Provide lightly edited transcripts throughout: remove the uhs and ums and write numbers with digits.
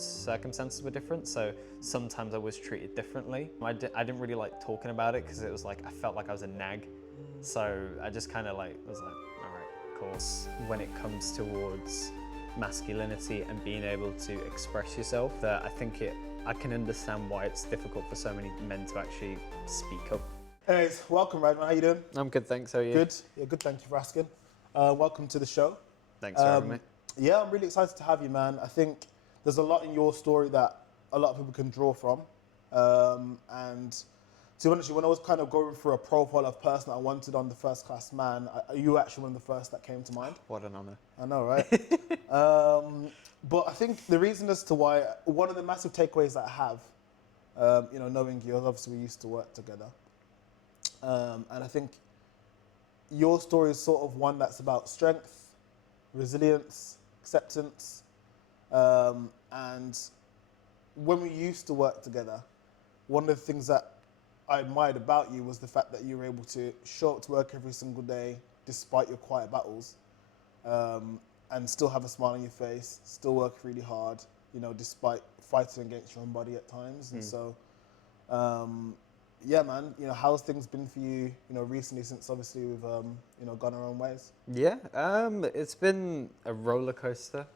circumstances were different, so sometimes I was treated differently. I didn't really like talking about it because it was like I felt like I was a nag. So I just kind of like was like, all right, of course. When it comes towards masculinity and being able to express yourself, that I can understand why it's difficult for so many men to actually speak up. Anyways, welcome, Raynaud. How you doing? I'm good, thanks. How are you? Good. Yeah, good. Thank you for asking. Welcome to the show. Thanks for having me. Yeah, I'm really excited to have you, man. I think there's a lot in your story that a lot of people can draw from. And to be honest, when I was kind of going through a profile of person that I wanted on the First Class Man, you were actually one of the first that came to mind. What an honour. I know, right? But I think the reason as to why, one of the massive takeaways that I have, knowing you, obviously we used to work together. And I think your story is sort of one that's about strength, resilience, acceptance. And when we used to work together, one of the things that I admired about you was the fact that you were able to show up to work every single day, despite your quiet battles, and still have a smile on your face, still work really hard, despite fighting against your own body at times. And so, yeah, man, how's things been for you, recently, since obviously we've, gone our own ways? Yeah, it's been a roller coaster.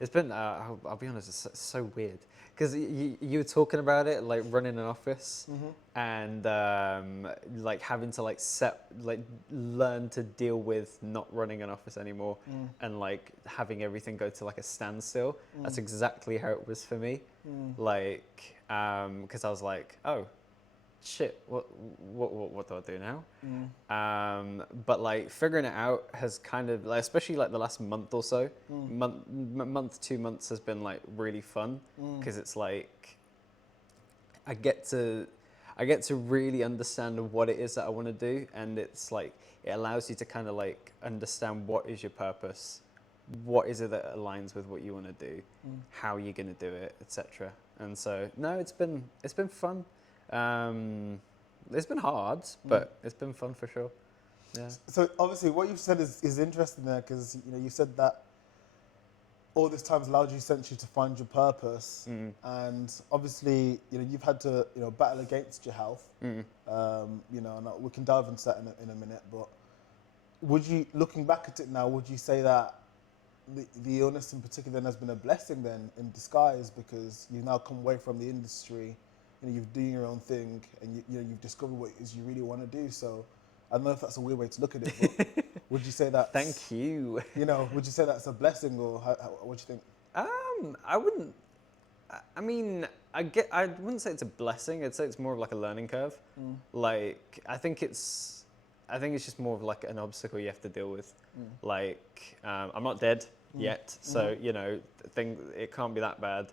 It's been, I'll be honest, it's so weird. Because you were talking about it, like running an office and like having to learn to deal with not running an office anymore and like having everything go to like a standstill. That's exactly how it was for me. Like, because I was like, oh, shit, what do I do now? But like figuring it out has kind of, like, especially like the last month or so, month, 2 months has been like really fun because it's like I get to really understand what it is that I want to do, and it's like it allows you to kind of like understand what is your purpose, what is it that aligns with what you want to do, how you're going to do it, etc. And so no, it's been fun. It's been hard, but it's been fun for sure. Yeah. So obviously what you've said is interesting there, because you said that all this time has allowed you essentially to find your purpose, and obviously you've had to battle against your health. And we can dive into that in a minute. But would you, looking back at it now, would you say that the illness in particular then has been a blessing then in disguise, because you've now come away from the industry? You've doing your own thing, and you've discovered what it is you really want to do. So I don't know if that's a weird way to look at it, but would you say that? Thank you. Would you say that's a blessing, or what do you think? I wouldn't. I mean, I wouldn't say it's a blessing. I'd say it's more of like a learning curve. Like I think it's just more of like an obstacle you have to deal with. Like I'm not dead yet, so it can't be that bad.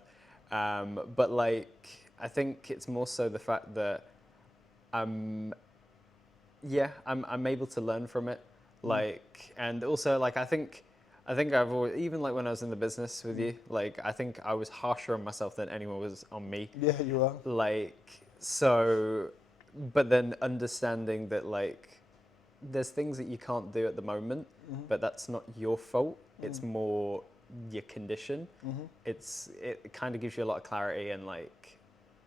But like, I think it's more so the fact that I'm able to learn from it. Like, and also like, I think I've always, even like when I was in the business with you, like, I think I was harsher on myself than anyone was on me. Yeah, you are. Like, so, but then understanding that like, there's things that you can't do at the moment, but that's not your fault. It's more your condition. It kind of gives you a lot of clarity, and like,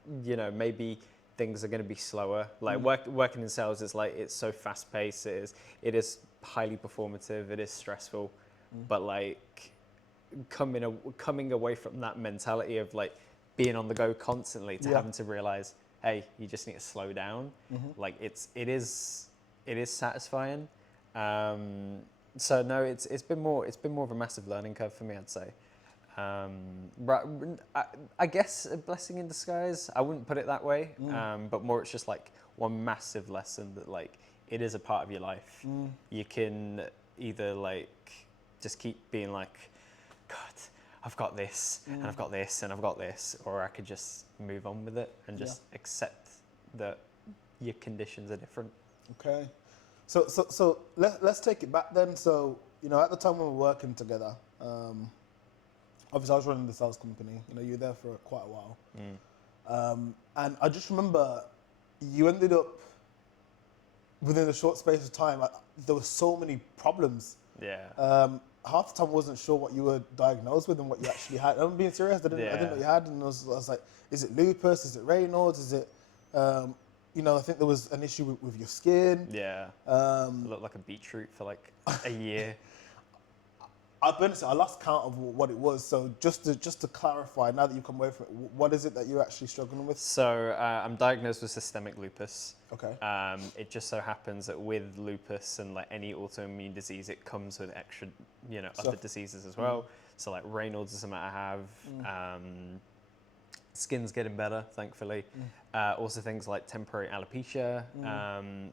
maybe things are going to be slower. Like working in sales is like, it's so fast paced. It is highly performative. It is stressful, but like coming away from that mentality of like being on the go constantly to having to realize, hey, you just need to slow down. Like it is satisfying. So no, it's been more of a massive learning curve for me, I'd say. I guess a blessing in disguise. I wouldn't put it that way, but more it's just like one massive lesson that like it is a part of your life. You can either like just keep being like, God, I've got this, and I've got this, and I've got this, or I could just move on with it and just accept that your conditions are different. Okay, so let's take it back then. So at the time when we were working together. Obviously, I was running the sales company. You were there for quite a while. And I just remember you ended up, within a short space of time, there were so many problems. Yeah. half the time I wasn't sure what you were diagnosed with and what you actually had. I'm being serious. I didn't know what you had, and I was like, is it lupus? Is it Raynaud's? Is it, I think there was an issue with your skin. Yeah. I looked like a beetroot for like a year. I'll be honest, I lost count of what it was. So just to clarify, now that you come away from it, what is it that you're actually struggling with? So I'm diagnosed with systemic lupus. Okay. It just so happens that with lupus and like any autoimmune disease, it comes with extra, other diseases as well. So like Raynaud's is something I have. Skin's getting better, thankfully. Also things like temporary alopecia.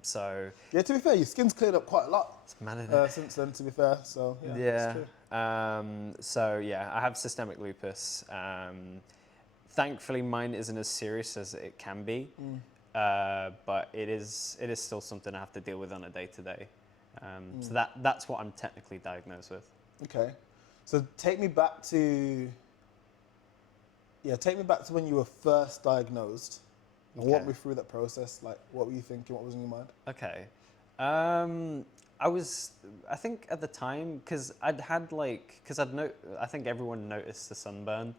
So yeah, to be fair, your skin's cleared up quite a lot it's since then. To be fair, so yeah. Yeah. So yeah, I have systemic lupus. Thankfully, mine isn't as serious as it can be, but it is still something I have to deal with on a day-to-day. So that's what I'm technically diagnosed with. Okay, so take me back to when you were first diagnosed. And walk me through that process. Like, what were you thinking? What was in your mind? Okay. I think at the time, because I think everyone noticed the sunburn.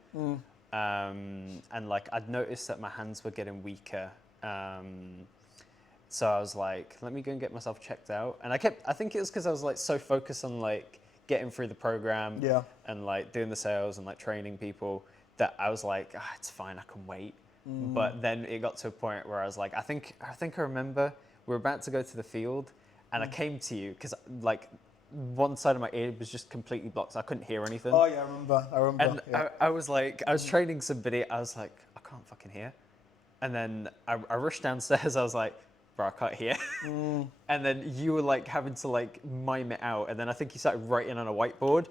And like, I'd noticed that my hands were getting weaker. So I was like, let me go and get myself checked out. And I think it was because I was like so focused on like getting through the program and like doing the sales and like training people that I was like, it's fine, I can wait. But then it got to a point where I was like, I think I remember we were about to go to the field and I came to you because like one side of my ear was just completely blocked. So I couldn't hear anything. Oh yeah, I remember. And I was like, I was training somebody. I was like, I can't fucking hear. And then I rushed downstairs. I was like, bro, I can't hear. And then you were like having to like mime it out. And then I think you started writing on a whiteboard.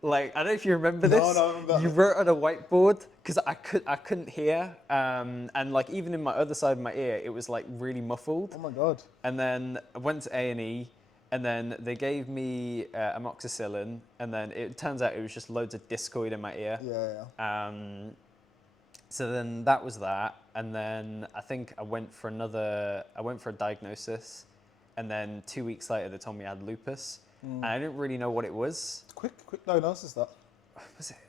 Like, I don't know if you remember this. No, I remember. You wrote on a whiteboard because I couldn't hear. And like even in my other side of my ear, it was like really muffled. Oh my God. And then I went to A&E. And then they gave me amoxicillin, and then it turns out it was just loads of discoid in my ear. Yeah. So then that was that, and then I think I went for a diagnosis, and then 2 weeks later they told me I had lupus, and I didn't really know what it was. Quick diagnosis, that.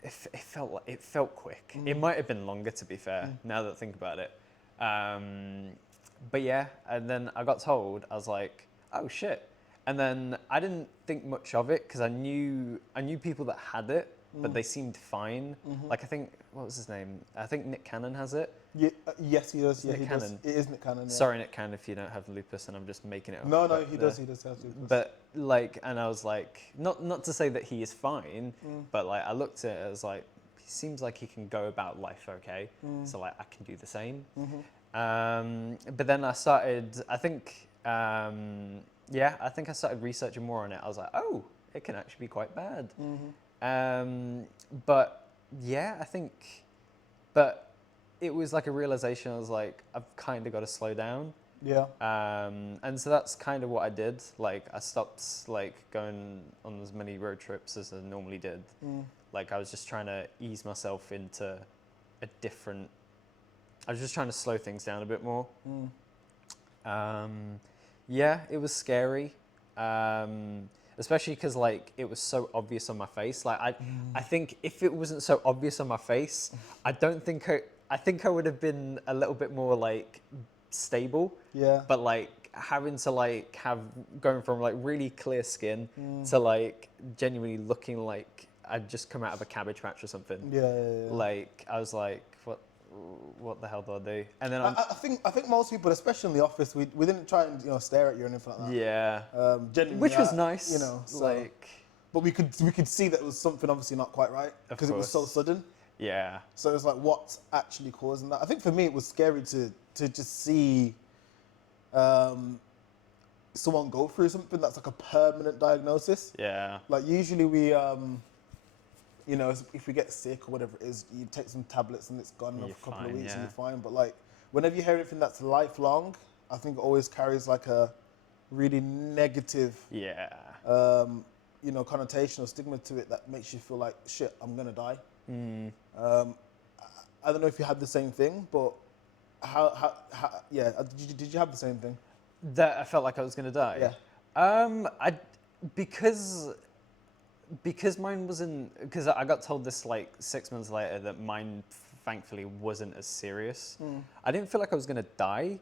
It felt quick. It might have been longer, to be fair. Now that I think about it, but yeah, and then I got told, I was like, oh shit. And then I didn't think much of it because I knew people that had it, but they seemed fine. Like I think, what was his name? I think Nick Cannon has it. Yeah, yes, he does. Yeah, Nick he Cannon. does. It is Nick Cannon. Yeah. Sorry, Nick Cannon, if you don't have lupus, and I'm just making it up. No, he does. He does have lupus. But like, and I was like, not to say that he is fine, but like I looked at it, I was like, he seems like he can go about life okay. So like I can do the same. But then I started. I think I started researching more on it. I was like, oh, it can actually be quite bad. But it was like a realization. I was like, I've kind of got to slow down. Yeah. And so that's kind of what I did. Like I stopped like going on as many road trips as I normally did. Like I was just trying to ease myself into I was just trying to slow things down a bit more. Yeah, it was scary, especially because like it was so obvious on my face. Like I think if it wasn't so obvious on my face, I think I would have been a little bit more like stable. Yeah. But like having to like going from like really clear skin to like genuinely looking like I'd just come out of a Cabbage Patch or something. Yeah. Like I was like, what the hell do I do? And then I think most people, especially in the office, we didn't try and stare at you or anything like that. Yeah. Genuinely, which was nice. So, like. But we could see that it was something obviously not quite right because it was so sudden. Yeah. So it was like, what's actually causing that? I think for me it was scary to just see someone go through something that's like a permanent diagnosis. Yeah. Like usually we if we get sick or whatever it is, you take some tablets and it's gone for a couple of weeks and you're fine. But like, whenever you hear anything that's lifelong, I think it always carries like a really negative, connotation or stigma to it that makes you feel like, shit, I'm gonna die. I don't know if you had the same thing, but did you have the same thing? That I felt like I was gonna die. Yeah. Because because mine wasn't, because I got told this like 6 months later that mine thankfully wasn't as serious. I didn't feel like I was going to die,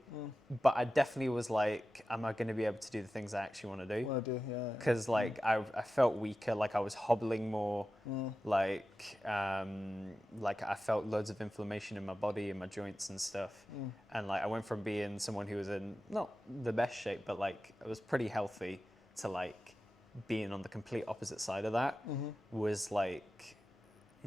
but I definitely was like, am I going to be able to do the things I actually want to do? Yeah. Because like I felt weaker, like I was hobbling more, like I felt loads of inflammation in my body and my joints and stuff. And like I went from being someone who was in not the best shape, but like I was pretty healthy, to like being on the complete opposite side of that. Was like,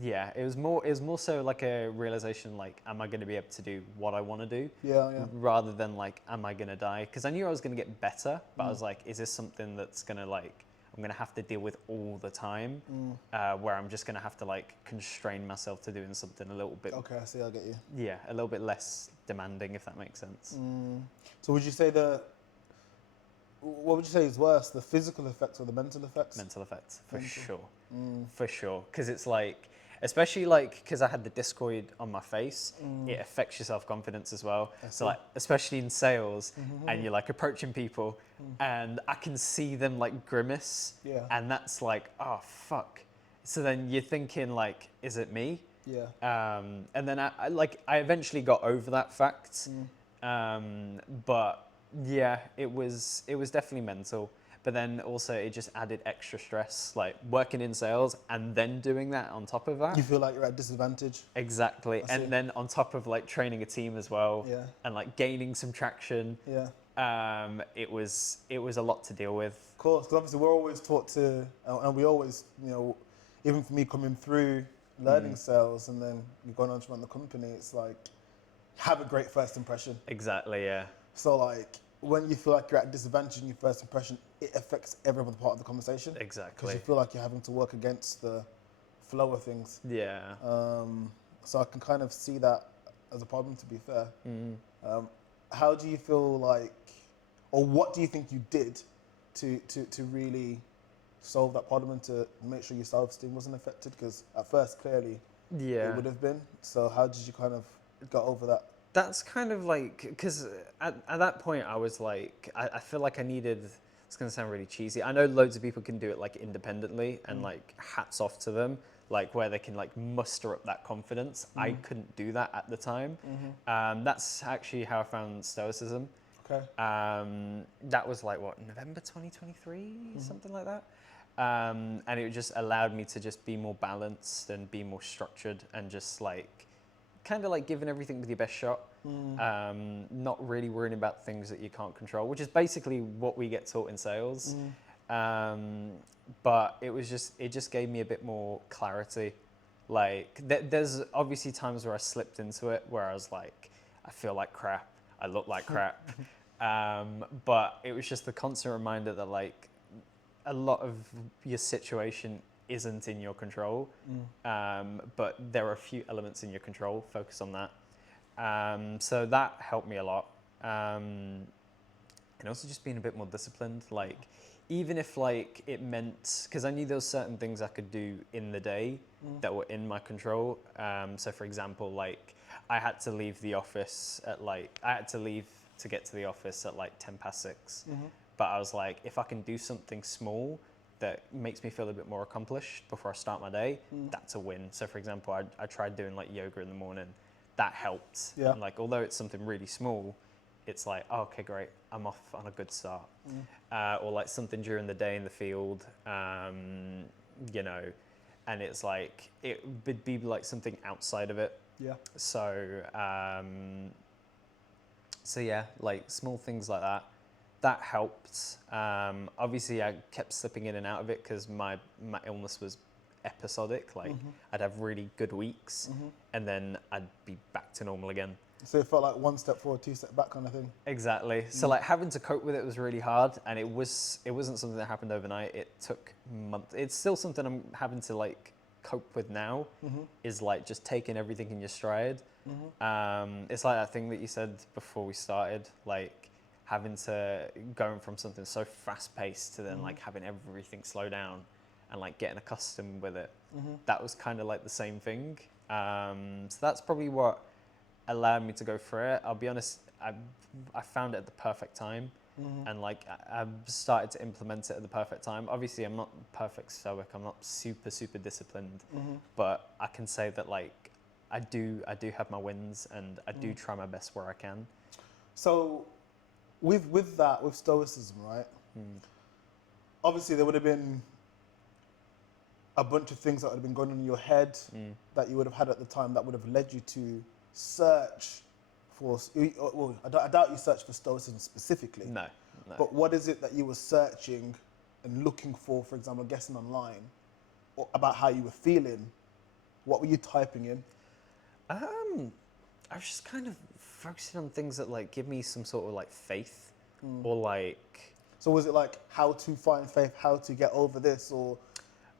yeah, it was more so like a realization, like, am I going to be able to do what I want to do? Yeah. Rather than like, am I going to die? Because I knew I was going to get better, but I was like, is this something that's going to like, I'm going to have to deal with all the time, where I'm just going to have to like constrain myself to doing something a little bit, Okay, I see. I get you. yeah, a little bit less demanding, if that makes sense. So would you say what would you say is worse, the physical effects or the mental effects? Mental effects, for sure. For sure. Because it's like, especially like, because I had the discoid on my face, it affects your self-confidence as well. So like, especially in sales, and you're like approaching people, and I can see them like grimace, and that's like, oh fuck. So then you're thinking like, is it me? Yeah. And then I eventually got over that fact, but yeah, it was definitely mental. But then also it just added extra stress, like working in sales and then doing that on top of that. You feel like you're at disadvantage. Exactly. And then on top of like training a team as well, and like gaining some traction. It was a lot to deal with. Of course, because obviously we're always taught to, and we always, you know, even for me coming through learning sales and then you've gone on to run the company, it's like, have a great first impression. Exactly, yeah. So like, when you feel like you're at a disadvantage in your first impression, it affects every other part of the conversation. Exactly. Because you feel like you're having to work against the flow of things. Yeah. So I can kind of see that as a problem, to be fair. How do you feel like, or what do you think you did to really solve that problem and to make sure your self-esteem wasn't affected? Because at first, clearly, it would have been. So how did you kind of get over that? That's kind of like, because at that point I was like, I feel like I needed, it's going to sound really cheesy. I know loads of people can do it like independently and like hats off to them, like where they can like muster up that confidence. I couldn't do that at the time. That's actually how I found Stoicism. Okay. That was like what, November 2023, something like that. And it just allowed me to just be more balanced and be more structured and just like, kind of like giving everything with your best shot, not really worrying about things that you can't control, which is basically what we get taught in sales. But it just gave me a bit more clarity. Like there's obviously times where I slipped into it, where I was like, I feel like crap, I look like crap. But it was just the constant reminder that like a lot of your situation isn't in your control, but there are a few elements in your control. Focus on that. So that helped me a lot. And also just being a bit more disciplined. Like, even if like it meant, because I knew there was certain things I could do in the day that were in my control. So for example, like I had to leave the office at like, I had to leave to get to the office at like 6:10. But I was like, if I can do something small that makes me feel a bit more accomplished before I start my day, that's a win. So for example, I tried doing like yoga in the morning. That helped. Yeah. And like, although it's something really small, it's like, oh, okay, great, I'm off on a good start. Or like something during the day in the field, you know, and it's like, it would be like something outside of it. Yeah. So, so yeah, like small things like that. That helped. Obviously, I kept slipping in and out of it because my illness was episodic. Like, I'd have really good weeks, and then I'd be back to normal again. So it felt like one step forward, two step back kind of thing. Exactly. So like having to cope with it was really hard, and it wasn't something that happened overnight. It took months. It's still something I'm having to like cope with now. Is like just taking everything in your stride. It's like that thing that you said before we started, like having to going from something so fast paced to then like having everything slow down and like getting accustomed with it. That was kind of like the same thing. So that's probably what allowed me to go through it. I'll be honest, I found it at the perfect time. and like I've started to implement it at the perfect time. Obviously, I'm not perfect stoic. I'm not super disciplined, but I can say that like I do have my wins, and I do try my best where I can. So, with stoicism, right? Obviously, there would have been a bunch of things that would have been going on in your head that you would have had at the time that would have led you to search for. Well, I doubt you searched for stoicism specifically. No. But what is it that you were searching and looking for example, guessing online, or about how you were feeling? What were you typing in? I was just kind of focusing on things that like give me some sort of like faith, or like. So was it like how to find faith, how to get over this, or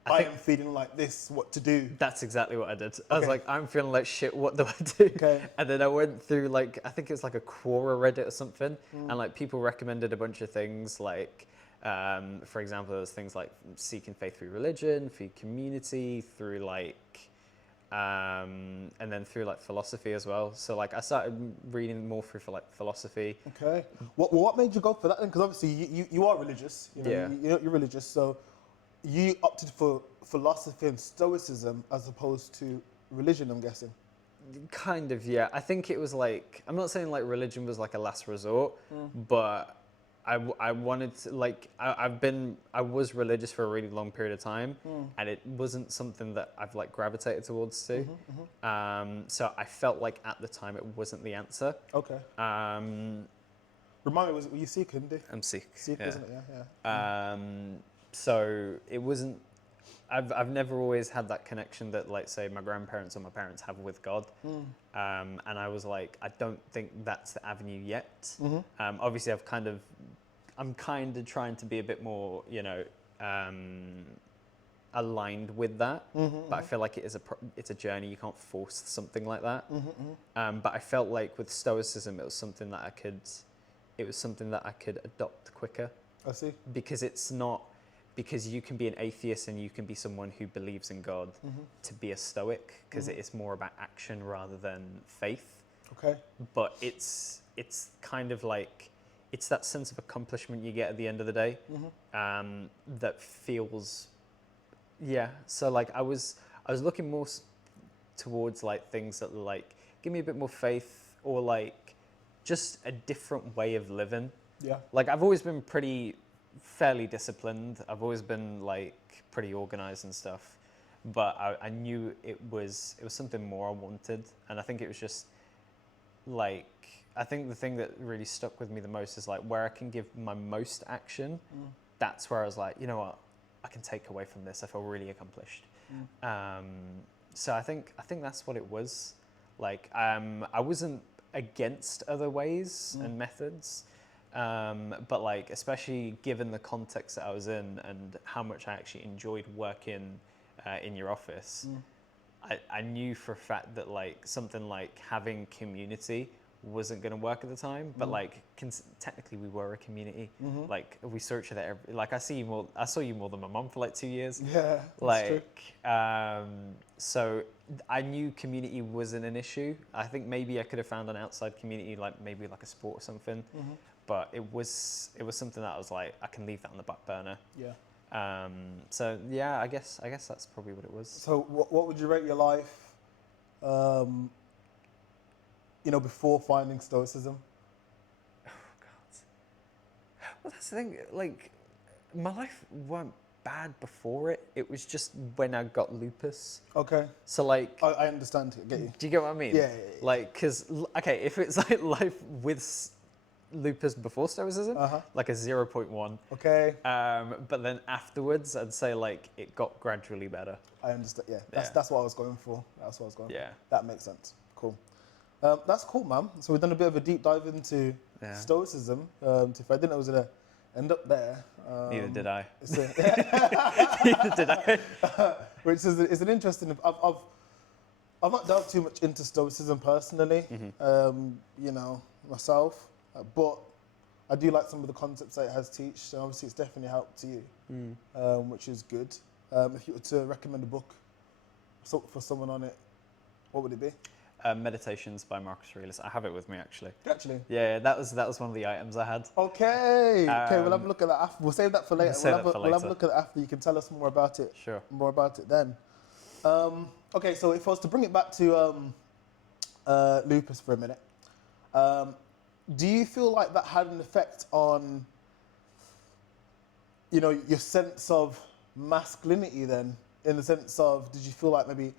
I am feeling like this, what to do? That's exactly what I did. I was like, I'm feeling like shit, what do I do? Okay. And then I went through like, I think it was like a Quora Reddit or something, and like people recommended a bunch of things like, for example, there was things like seeking faith through religion, through community, through like, and then through like philosophy as well. So like I started reading more through for like philosophy. Okay. What made you go for that then? Because obviously you are religious. You know, Yeah. you're religious, so you opted for philosophy and stoicism as opposed to religion, I'm guessing. Kind of, yeah. I think it was like, I'm not saying like religion was like a last resort, but I wanted to like, I was religious for a really long period of time, and it wasn't something that I've like gravitated towards to. So I felt like at the time it wasn't the answer. Okay. Remind me, were you Sikh, Hindi? I'm Sikh. Sikh, Yeah. isn't it? Yeah. So it wasn't. I've never always had that connection that, like, say, my grandparents or my parents have with God, and I was like, I don't think that's the avenue yet. Obviously, I'm kind of trying to be a bit more, you know, aligned with that. But I feel like it's a journey. You can't force something like that. But I felt like with Stoicism, it was something that I could adopt quicker. I see. Because it's not. Because you can be an atheist and you can be someone who believes in God to be a Stoic, because it is more about action rather than faith. Okay. But it's kind of like, it's that sense of accomplishment you get at the end of the day that feels, yeah. So like I was looking more towards like things that like give me a bit more faith, or like just a different way of living. Yeah. Like I've always been fairly disciplined. I've always been like pretty organized and stuff, but I knew it was something more I wanted, and I think it was just like, I think the thing that really stuck with me the most is like where I can give my most action. That's where I was like, you know what, I can take away from this. I feel really accomplished. So I think that's what it was. Like I wasn't against other ways and methods. But like, especially given the context that I was in and how much I actually enjoyed working in your office, I knew for a fact that like something like having community wasn't going to work at the time. But like, technically we were a community. Like we saw each other like I saw you more than my mom for like 2 years. Yeah, that's true. So I knew community wasn't an issue. I think maybe I could have found an outside community, like maybe like a sport or something. But it was something that I was like, I can leave that on the back burner. Yeah. So yeah, I guess that's probably what it was. So what would you rate your life, you know, before finding Stoicism? Oh God. Well, that's the thing. Like, my life weren't bad before it. It was just when I got lupus. Okay. So like, I understand. Get you. do you get what I mean? Yeah. Like, because okay, if it's like life with lupus before Stoicism, like a 0.1. Okay. But then afterwards, I'd say like it got gradually better. I understand. Yeah. That's what I was going for. Yeah. That makes sense. Cool. That's cool, man. So we've done a bit of a deep dive into Stoicism. If I didn't know it was gonna end up there. Neither did I. Neither did I. Which is an interesting. I've not delved too much into Stoicism personally. You know, myself. But I do like some of the concepts that it has teached, and obviously it's definitely helped to you, which is good. If you were to recommend a book for someone on it, what would it be? Meditations by Marcus Aurelius. I have it with me actually. Actually. Yeah, that was one of the items I had. Okay. We'll have a look at that after. We'll save that for later. Save that for We'll have a later. look at it after. You can tell us more about it. Sure. More about it then. Okay, so if I was to bring it back to Lupus for a minute, do you feel like that had an effect on, your sense of masculinity then? In the sense of, did you feel like maybe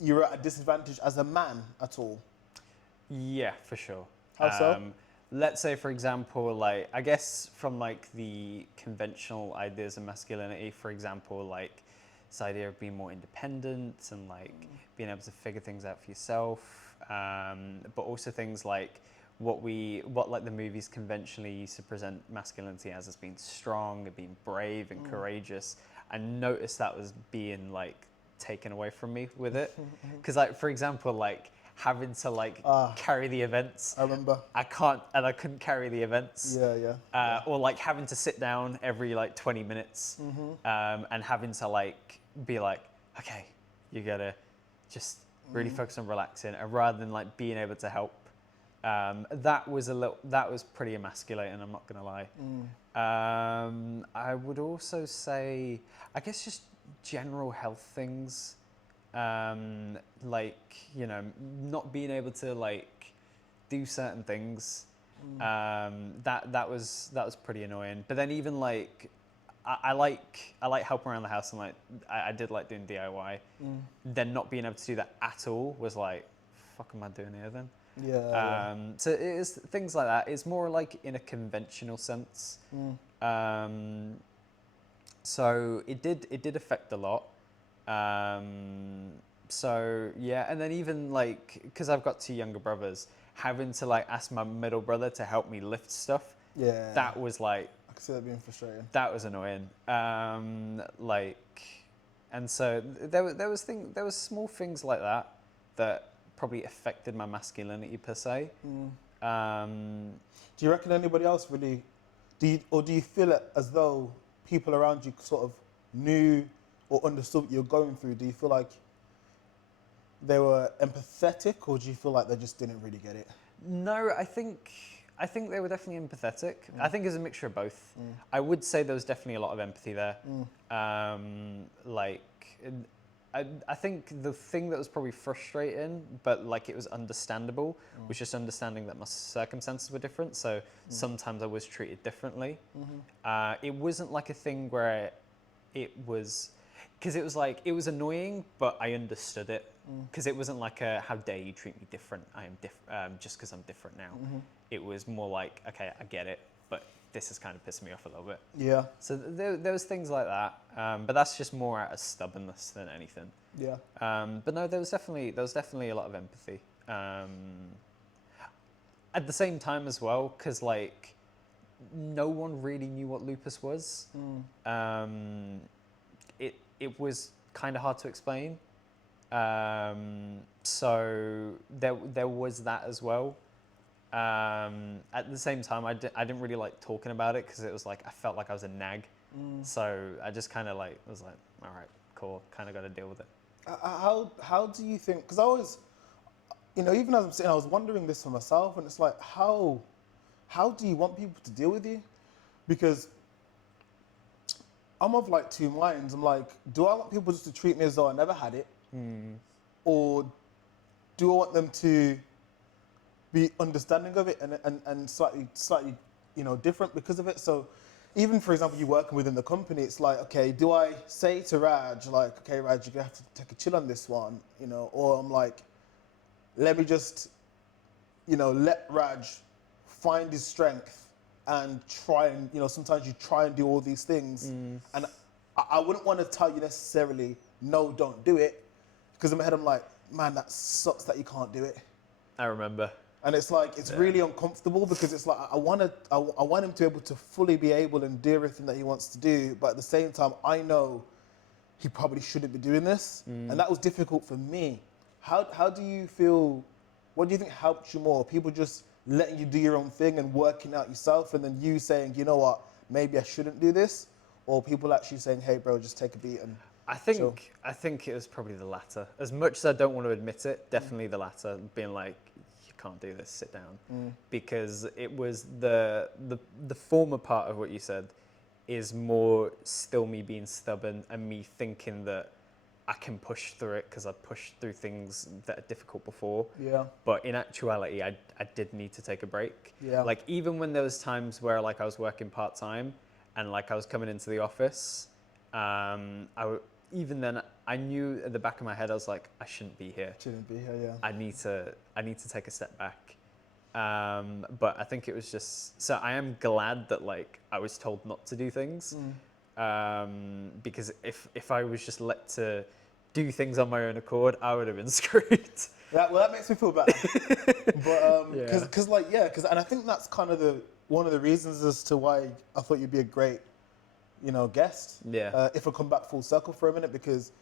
you were at a disadvantage as a man at all? Yeah, for sure. How so? Let's say, for example, like, I guess from like the conventional ideas of masculinity, for example, like this idea of being more independent and like being able to figure things out for yourself, but also things like what like the movies conventionally used to present masculinity as being strong and being brave and courageous. I noticed that was being like taken away from me with it, because like, for example, like having to like carry the events. I remember. I couldn't carry the events. Yeah. Or like having to sit down every like 20 minutes, and having to like be like, okay, you gotta just really focus on relaxing, and rather than like being able to help. That was pretty emasculating, I'm not gonna lie. I would also say, I guess, just general health things, like, not being able to like do certain things. That was pretty annoying. But then even like I like helping around the house, and like I did like doing DIY. Then not being able to do that at all was like, fuck am I doing here then? Yeah. So it is things like that. It's more like in a conventional sense. So it did affect a lot. So yeah, and then even like, because I've got two younger brothers, having to like ask my middle brother to help me lift stuff. Yeah. That was like, I can see that being frustrating. that was annoying. Like, and so there was small things like that probably affected my masculinity per se. Do you reckon anybody else really, do you feel it as though people around you sort of knew or understood what you're going through? Do you feel like they were empathetic, or do you feel like they just didn't really get it? No, I think they were definitely empathetic. I think it's a mixture of both. I would say there was definitely a lot of empathy there. Like, I think the thing that was probably frustrating, but like it was understandable, was just understanding that my circumstances were different. So sometimes I was treated differently. It wasn't like a thing where it was, because it was like, it was annoying, but I understood it. Because it wasn't like a, how dare you treat me different? I am different just because I'm different now. It was more like, okay, I get it, but this is kind of pissing me off a little bit. Yeah. So there was things like that, but that's just more out of stubbornness than anything. Yeah. But no, there was definitely a lot of empathy. At the same time as well, because like no one really knew what lupus was. It was kind of hard to explain. So there was that as well. At the same time, I didn't really like talking about it, because it was like I felt like I was a nag. So I just kind of like was like, all right, cool, kind of got to deal with it. How do you think? Because I always, even as I'm sitting, I was wondering this for myself, and it's like, how do you want people to deal with you? Because I'm of like two minds. I'm like, do I want people just to treat me as though I never had it, or do I want them to be understanding of it and slightly different because of it? So even, for example, you working within the company, it's like, okay, do I say to Raj, like, okay, Raj, you're gonna have to take a chill on this one, or I'm like, let me just, let Raj find his strength and try and, sometimes you try and do all these things. And I wouldn't want to tell you necessarily, no, don't do it. Because in my head, I'm like, man, that sucks that you can't do it. I remember. And it's like, it's really uncomfortable, because it's like, I want him to be able to fully be able and do everything that he wants to do. But at the same time, I know he probably shouldn't be doing this. And that was difficult for me. How do you feel, what do you think helped you more? People just letting you do your own thing and working out yourself, and then you saying, you know what, maybe I shouldn't do this? Or people actually saying, hey bro, just take a beat and I think it was probably the latter. As much as I don't want to admit it, definitely the latter. Being like, you can't do this. Sit down, because it was the former part of what you said is more still me being stubborn and me thinking that I can push through it because I pushed through things that are difficult before. Yeah. But in actuality, I did need to take a break. Yeah. Like even when there was times where like I was working part time and like I was coming into the office, even then I knew at the back of my head I was like, I shouldn't be here. Shouldn't be here. Yeah. I need to take a step back. But I think it was just, so I am glad that like I was told not to do things. Because if I was just let to do things on my own accord, I would have been screwed. That makes me feel better. But Yeah. because and I think that's kind of one of the reasons as to why I thought you'd be a great, guest. Yeah. If I come back full circle for a minute, because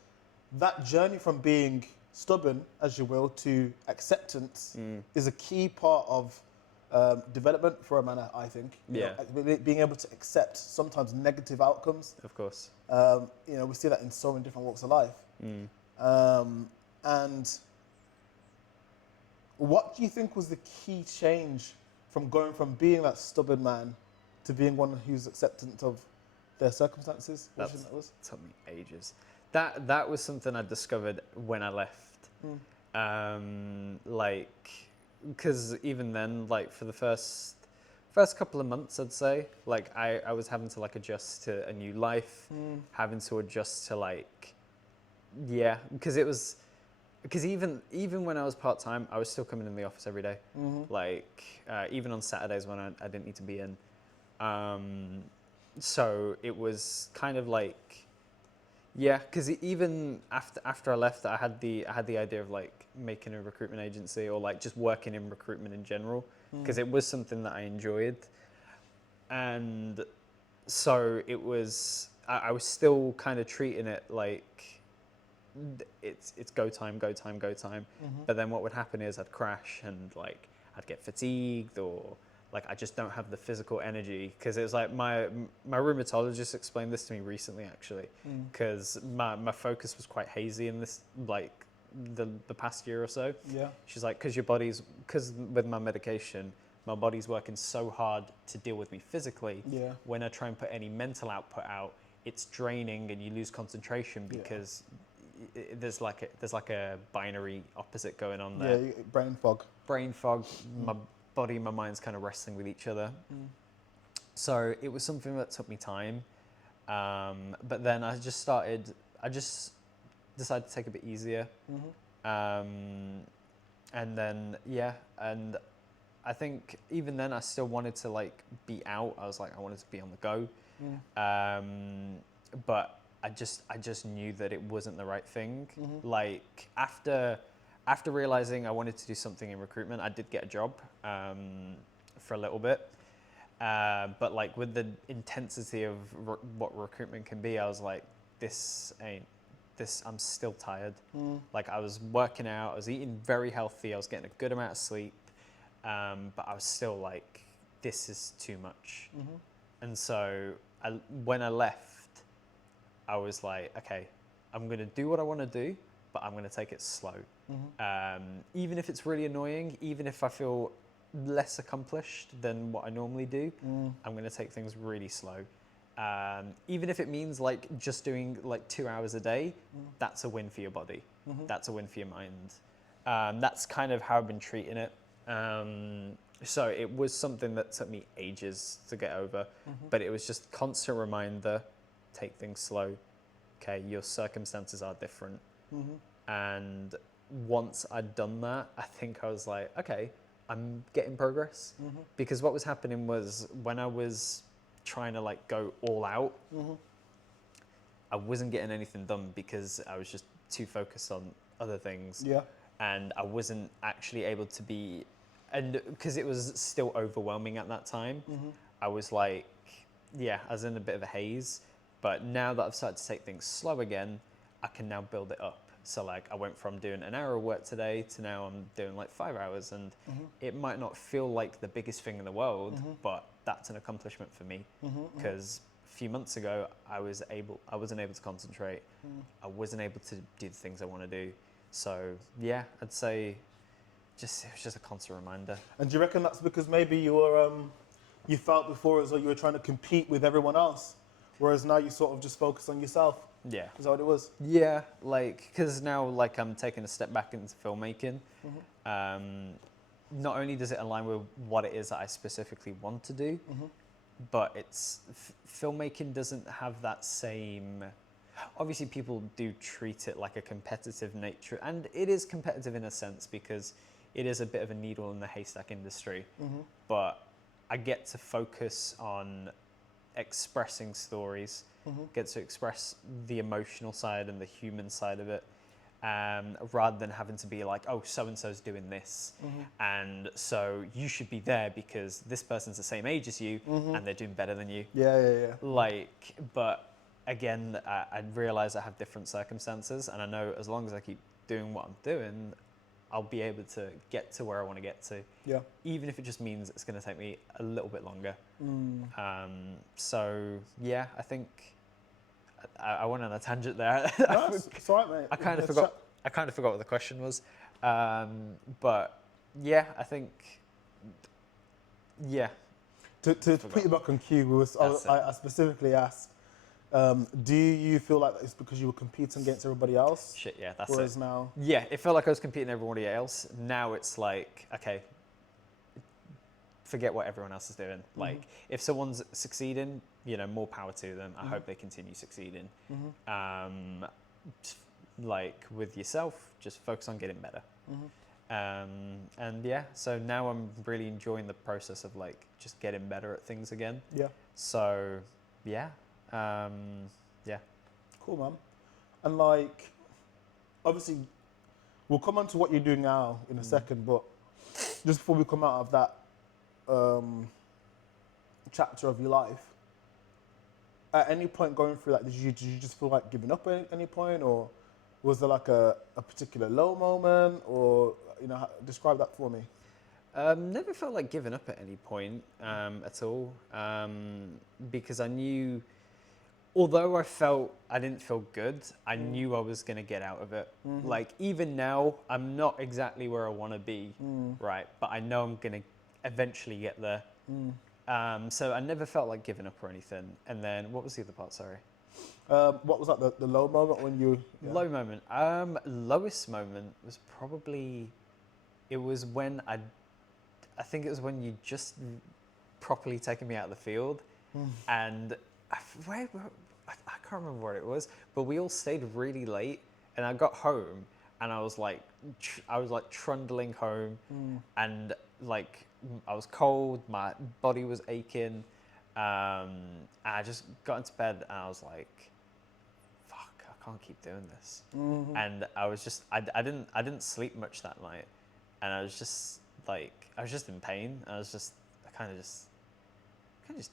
that journey from being stubborn, as you will, to acceptance is a key part of development for a man, I think. Being able to accept sometimes negative outcomes. Of course. We see that in so many different walks of life. And what do you think was the key change from going from being that stubborn man to being one who's acceptant of their circumstances? What do you think that was? Took me ages. That was something I discovered when I left. Because even then, like for the first couple of months, I'd say, like I was having to like adjust to a new life, having to adjust to like, because even when I was part time, I was still coming in the office every day, like even on Saturdays when I didn't need to be in. So it was kind of like, because even after I left, I had the idea of like making a recruitment agency or like just working in recruitment in general, because it was something that I enjoyed, and so it was. I was still kind of treating it like it's go time. But then what would happen is I'd crash and like I'd get fatigued or like I just don't have the physical energy, because it was like my rheumatologist explained this to me recently actually, because my focus was quite hazy in this like the past year or so. Yeah. She's like, because with my medication, my body's working so hard to deal with me physically. Yeah. When I try and put any mental output out, it's draining and you lose concentration because there's like a binary opposite going on there. Yeah, brain fog. My body and my mind's kind of wrestling with each other. So it was something that took me time. But then I just decided to take it a bit easier. And then, and I think even then I still wanted to like be out. I was like, I wanted to be on the go. But I just knew that it wasn't the right thing. Like after realizing I wanted to do something in recruitment, I did get a job for a little bit. But like with the intensity of what recruitment can be, I was like, I'm still tired. Like I was working out, I was eating very healthy, I was getting a good amount of sleep, but I was still like, this is too much. And so when I left, I was like, okay, I'm going to do what I want to do, but I'm going to take it slow. Even if it's really annoying, even if I feel less accomplished than what I normally do, I'm going to take things really slow. Even if it means like just doing like 2 hours a day, that's a win for your body. That's a win for your mind. That's kind of how I've been treating it. So it was something that took me ages to get over, but it was just constant reminder, take things slow. Okay, your circumstances are different. And once I'd done that, I think I was like, okay, I'm getting progress. Because what was happening was when I was trying to like go all out, I wasn't getting anything done because I was just too focused on other things. And I wasn't actually able to be, and because it was still overwhelming at that time, I was like, I was in a bit of a haze. But now that I've started to take things slow again, I can now build it up. So like I went from doing an hour of work today to now I'm doing like 5 hours, and it might not feel like the biggest thing in the world, but that's an accomplishment for me, because few months ago, I wasn't able to concentrate. I wasn't able to do the things I want to do. So yeah, I'd say it was just a constant reminder. And do you reckon that's because maybe you were, you felt before as though you were trying to compete with everyone else, whereas now you sort of just focus on yourself? Yeah. Is that what it was? Yeah, like, because now, like, I'm taking a step back into filmmaking. Not only does it align with what it is that I specifically want to do, but it's filmmaking doesn't have that same. Obviously, people do treat it like a competitive nature, and it is competitive in a sense because it is a bit of a needle in the haystack industry. But I get to focus on expressing stories, get to express the emotional side and the human side of it, rather than having to be like, oh, so-and-so's doing this, and so you should be there because this person's the same age as you and they're doing better than you. Yeah. Like, but again, I realize I have different circumstances, and I know as long as I keep doing what I'm doing, I'll be able to get to where I want to get to. Yeah. Even if it just means it's going to take me a little bit longer. So yeah, I think I went on a tangent there. No, it's all right, mate. I kind of forgot. I kind of forgot what the question was. But yeah, I think. Yeah. To put you back on cue, I specifically asked, do you feel like it's because you were competing against everybody else? Shit, yeah, that's Whereas it. now, yeah, it felt like I was competing with everybody else. Now it's like, okay, forget what everyone else is doing. Like, if someone's succeeding, more power to them. I hope they continue succeeding. Like with yourself, just focus on getting better. And yeah, so now I'm really enjoying the process of like just getting better at things again. Yeah. So yeah, yeah. Cool, man. And like, obviously, we'll come on to what you're doing now in a second, but just before we come out of that chapter of your life, at any point going through that, did you just feel like giving up at any point, or was there like a particular low moment, or describe that for me? Never felt like giving up at any point at all, because I knew, although I didn't feel good, I knew I was going to get out of it. Like, even now, I'm not exactly where I want to be, right? But I know I'm going to eventually get there. So I never felt like giving up or anything. And then, what was the other part, sorry? What was that, the low moment when you... Yeah. Low moment. Lowest moment was probably, it was when I think it was when you just properly taken me out of the field. And I can't remember what it was, but we all stayed really late, and I got home, and I was like trundling home, and like I was cold, my body was aching, and I just got into bed, and I was like, fuck, I can't keep doing this. And I was just, I didn't sleep much that night, and I was just in pain. I kind of just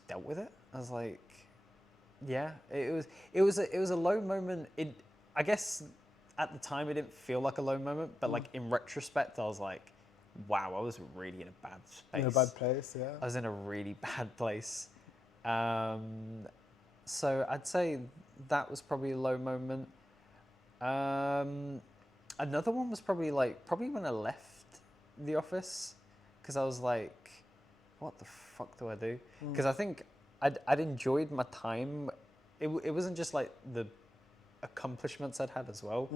dealt with it. I was like, yeah, it was a low moment. I guess at the time it didn't feel like a low moment, but like in retrospect, I was like, wow, I was really in a bad space. In a bad place, yeah. I was in a really bad place. So I'd say that was probably a low moment. Another one was probably when I left the office, because I was like, what the fuck do I do? Because I think I'd enjoyed my time. It wasn't just like the accomplishments I'd had as well.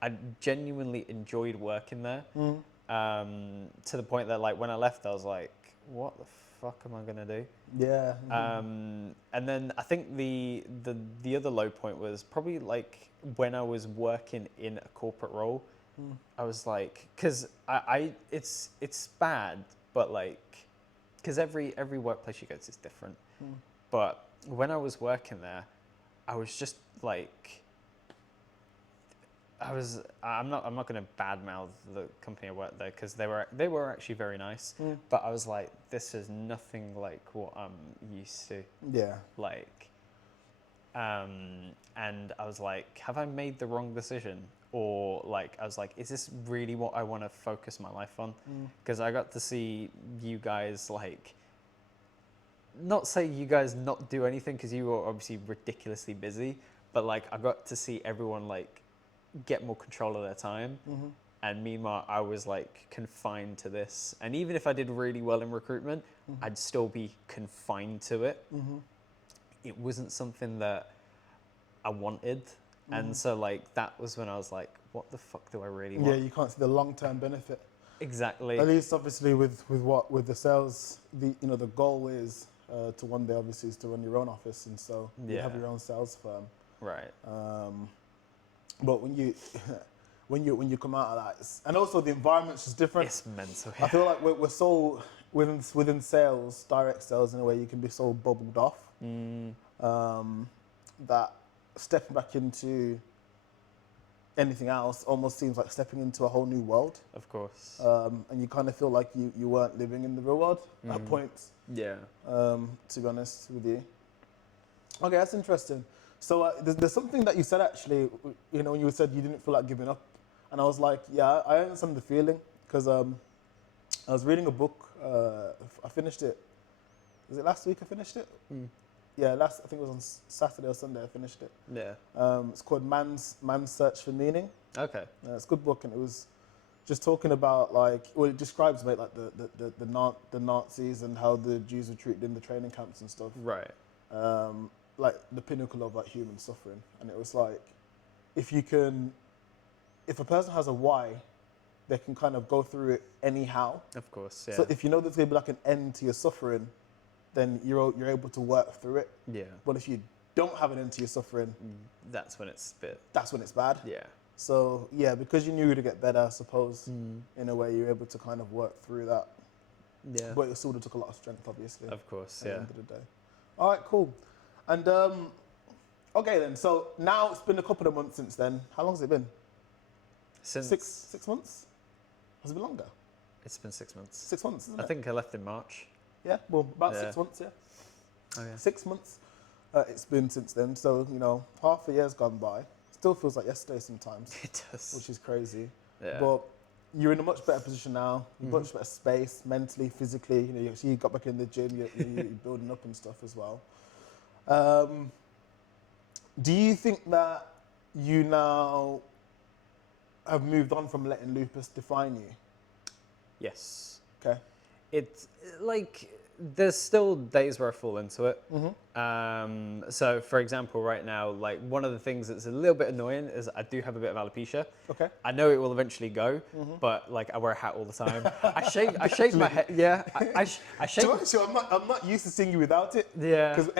I genuinely enjoyed working there, to the point that like when I left, I was like, what the fuck am I gonna do? Yeah. And then I think the other low point was probably like when I was working in a corporate role. I was like, because it's bad, but like, because every workplace you go to is different. But when I was working there, I was just like, I'm not going to badmouth the company I worked there, because they were actually very nice. But I was like, this is nothing like what I'm used to. Yeah. Like, and I was like, have I made the wrong decision? Or like, I was like, is this really what I want to focus my life on? Because I got to see you guys like not say you guys not do anything because you were obviously ridiculously busy, but like I got to see everyone like get more control of their time. And meanwhile, I was like confined to this. And even if I did really well in recruitment, I'd still be confined to it. It wasn't something that I wanted. And so like that was when I was like, what the fuck do I really want? Yeah, you can't see the long-term benefit. Exactly. At least obviously with the sales, the goal is to one day obviously is to run your own office, and so you have your own sales firm. Right. But when you come out of that, and also the environment's just different. It's mental. I feel like we're so within sales, direct sales in a way, you can be so bubbled off that stepping back into anything else almost seems like stepping into a whole new world. Of course. And you kind of feel like you weren't living in the real world at points. Yeah. To be honest with you. Okay, that's interesting. So there's something that you said actually, when you said you didn't feel like giving up. And I was like, yeah, I understand the feeling, because I was reading a book. I finished it. Was it last week I finished it? Yeah, I think it was on Saturday or Sunday I finished it. Yeah. It's called Man's Search for Meaning. Okay. It's a good book, and it was just talking about it describes like the Nazis and how the Jews were treated in the training camps and stuff. Right. Like the pinnacle of like human suffering. And it was like, if a person has a why, they can kind of go through it anyhow. Of course, yeah. So if you know there's going to be like an end to your suffering, then you're able to work through it. Yeah. But if you don't have an end to your suffering, that's when it's that's when it's bad. Yeah. So yeah, because you knew to get better, I suppose, in a way you're able to kind of work through that. Yeah. But it sort of took a lot of strength, obviously. Of course, at yeah. the end of the day. All right, cool. And okay then, so now it's been a couple of months since then. How long has it been? Since 6 months? Has it been longer? It's been 6 months. 6 months, isn't it? I think I left in March. Yeah, well, about Yeah. 6 months, yeah. Oh yeah. 6 months it's been since then. So, half a year's gone by. Still feels like yesterday sometimes, It does. which is crazy. Yeah. But you're in a much better position now, much better space, mentally, physically. You got back in the gym, you're building up and stuff as well. Do you think that you now have moved on from letting lupus define you? Yes. Okay. It's like there's still days where I fall into it. So for example, right now, like one of the things that's a little bit annoying is I do have a bit of alopecia. Okay. I know it will eventually go, but like I wear a hat all the time. I shave my head. Yeah. I shave. So I'm not used to seeing you without it. Yeah. Because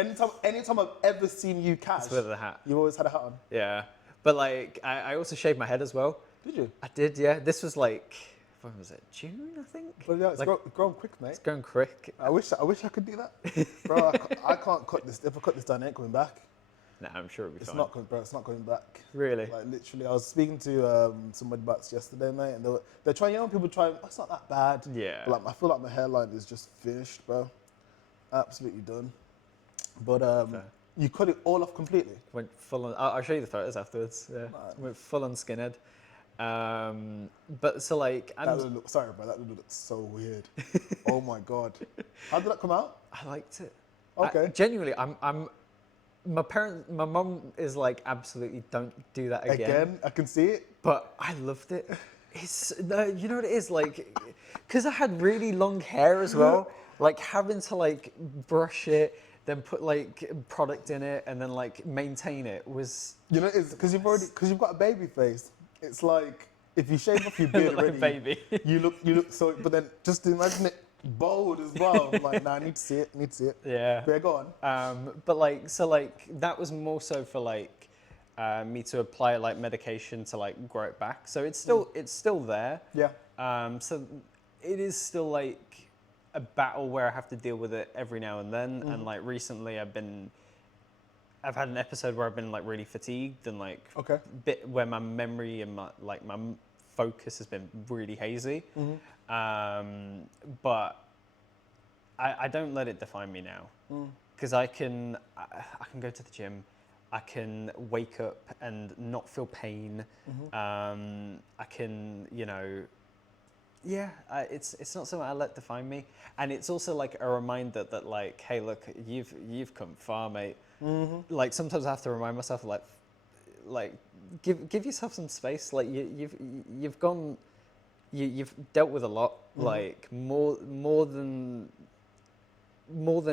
anytime I've ever seen you cash, It's with the hat. you always had a hat on. Yeah. But like I also shaved my head as well. Did you? I did. Yeah. This was like, when was it? June, I think. Well, yeah, it's Like- grown quick, mate. It's going quick. I wish I could do that, bro. I can't cut this. If I cut this down, it ain't coming back. Nah, I'm sure it'll be It's fine. not coming, bro. It's not coming back. Really. Like literally, I was speaking to somebody about this yesterday, mate, and they're trying. People try. It's not that bad. Yeah. But, like I feel like my hairline is just finished, bro. Absolutely done. But Fair. you cut it all off completely. Went full on. I'll show you the photos afterwards. Yeah. Right. Went full on skinhead. But so like, Sorry, bro. That would look so weird. Oh my god. How did that come out? I liked it. Okay. Genuinely, my mum is like, absolutely don't do that again. Again, I can see it. But I loved it. You know what it is like, because I had really long hair as well. Like having to like brush it, then put like product in it, and then like maintain it was. You know, it's because you've got a baby face. It's like if you shave off your beard Like a already, baby. you look so. But then just imagine it bold as well. I'm like, nah, I need to see it. Yeah. Yeah, go on. But like, so like that was more so for like me to apply like medication to like grow it back. So it's still there. Yeah. So it is still like a battle where I have to deal with it every now and then. And like recently I've had an episode where I've been like really fatigued and like Okay. bit where my memory and my focus has been really hazy. But I don't let it define me now, because I can go to the gym, I can wake up and not feel pain. I can Yeah, it's not something I let define me, and it's also like a reminder that like, hey, look, you've come far, mate. Mm-hmm. Like sometimes I have to remind myself, like give yourself some space. Like you've gone, you've dealt with a lot, like more than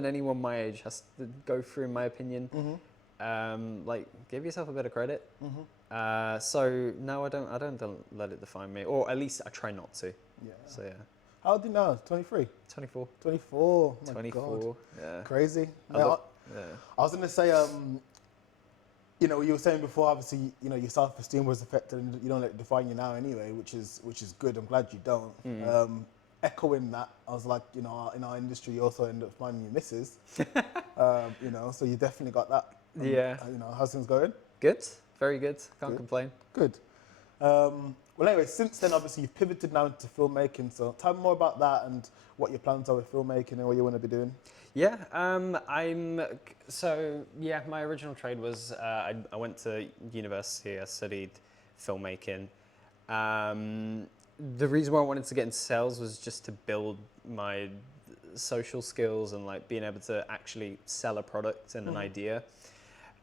anyone my age has to go through, in my opinion. Like give yourself a bit of credit. So no, I don't let it define me, or at least I try not to. Yeah. So yeah, How old are you now? 23? 24. 24. Oh my 24. God. Yeah. Crazy. Yeah. I was going to say, you know, you were saying before, obviously, you know, your self-esteem was affected and you don't let it define you now anyway, which is good. I'm glad you don't. Echoing that, I was like, you know, in our industry, you also end up finding your missus. You know, so you definitely got that. Yeah. You know, how's things going? Good. Very good. Can't Good. complain. Good. Well, anyway, since then, obviously, you've pivoted now into filmmaking. So tell me more about that and what your plans are with filmmaking and what you want to be doing. Yeah. My original trade was I went to university. I studied filmmaking. The reason why I wanted to get into sales was just to build my social skills and like being able to actually sell a product and an idea.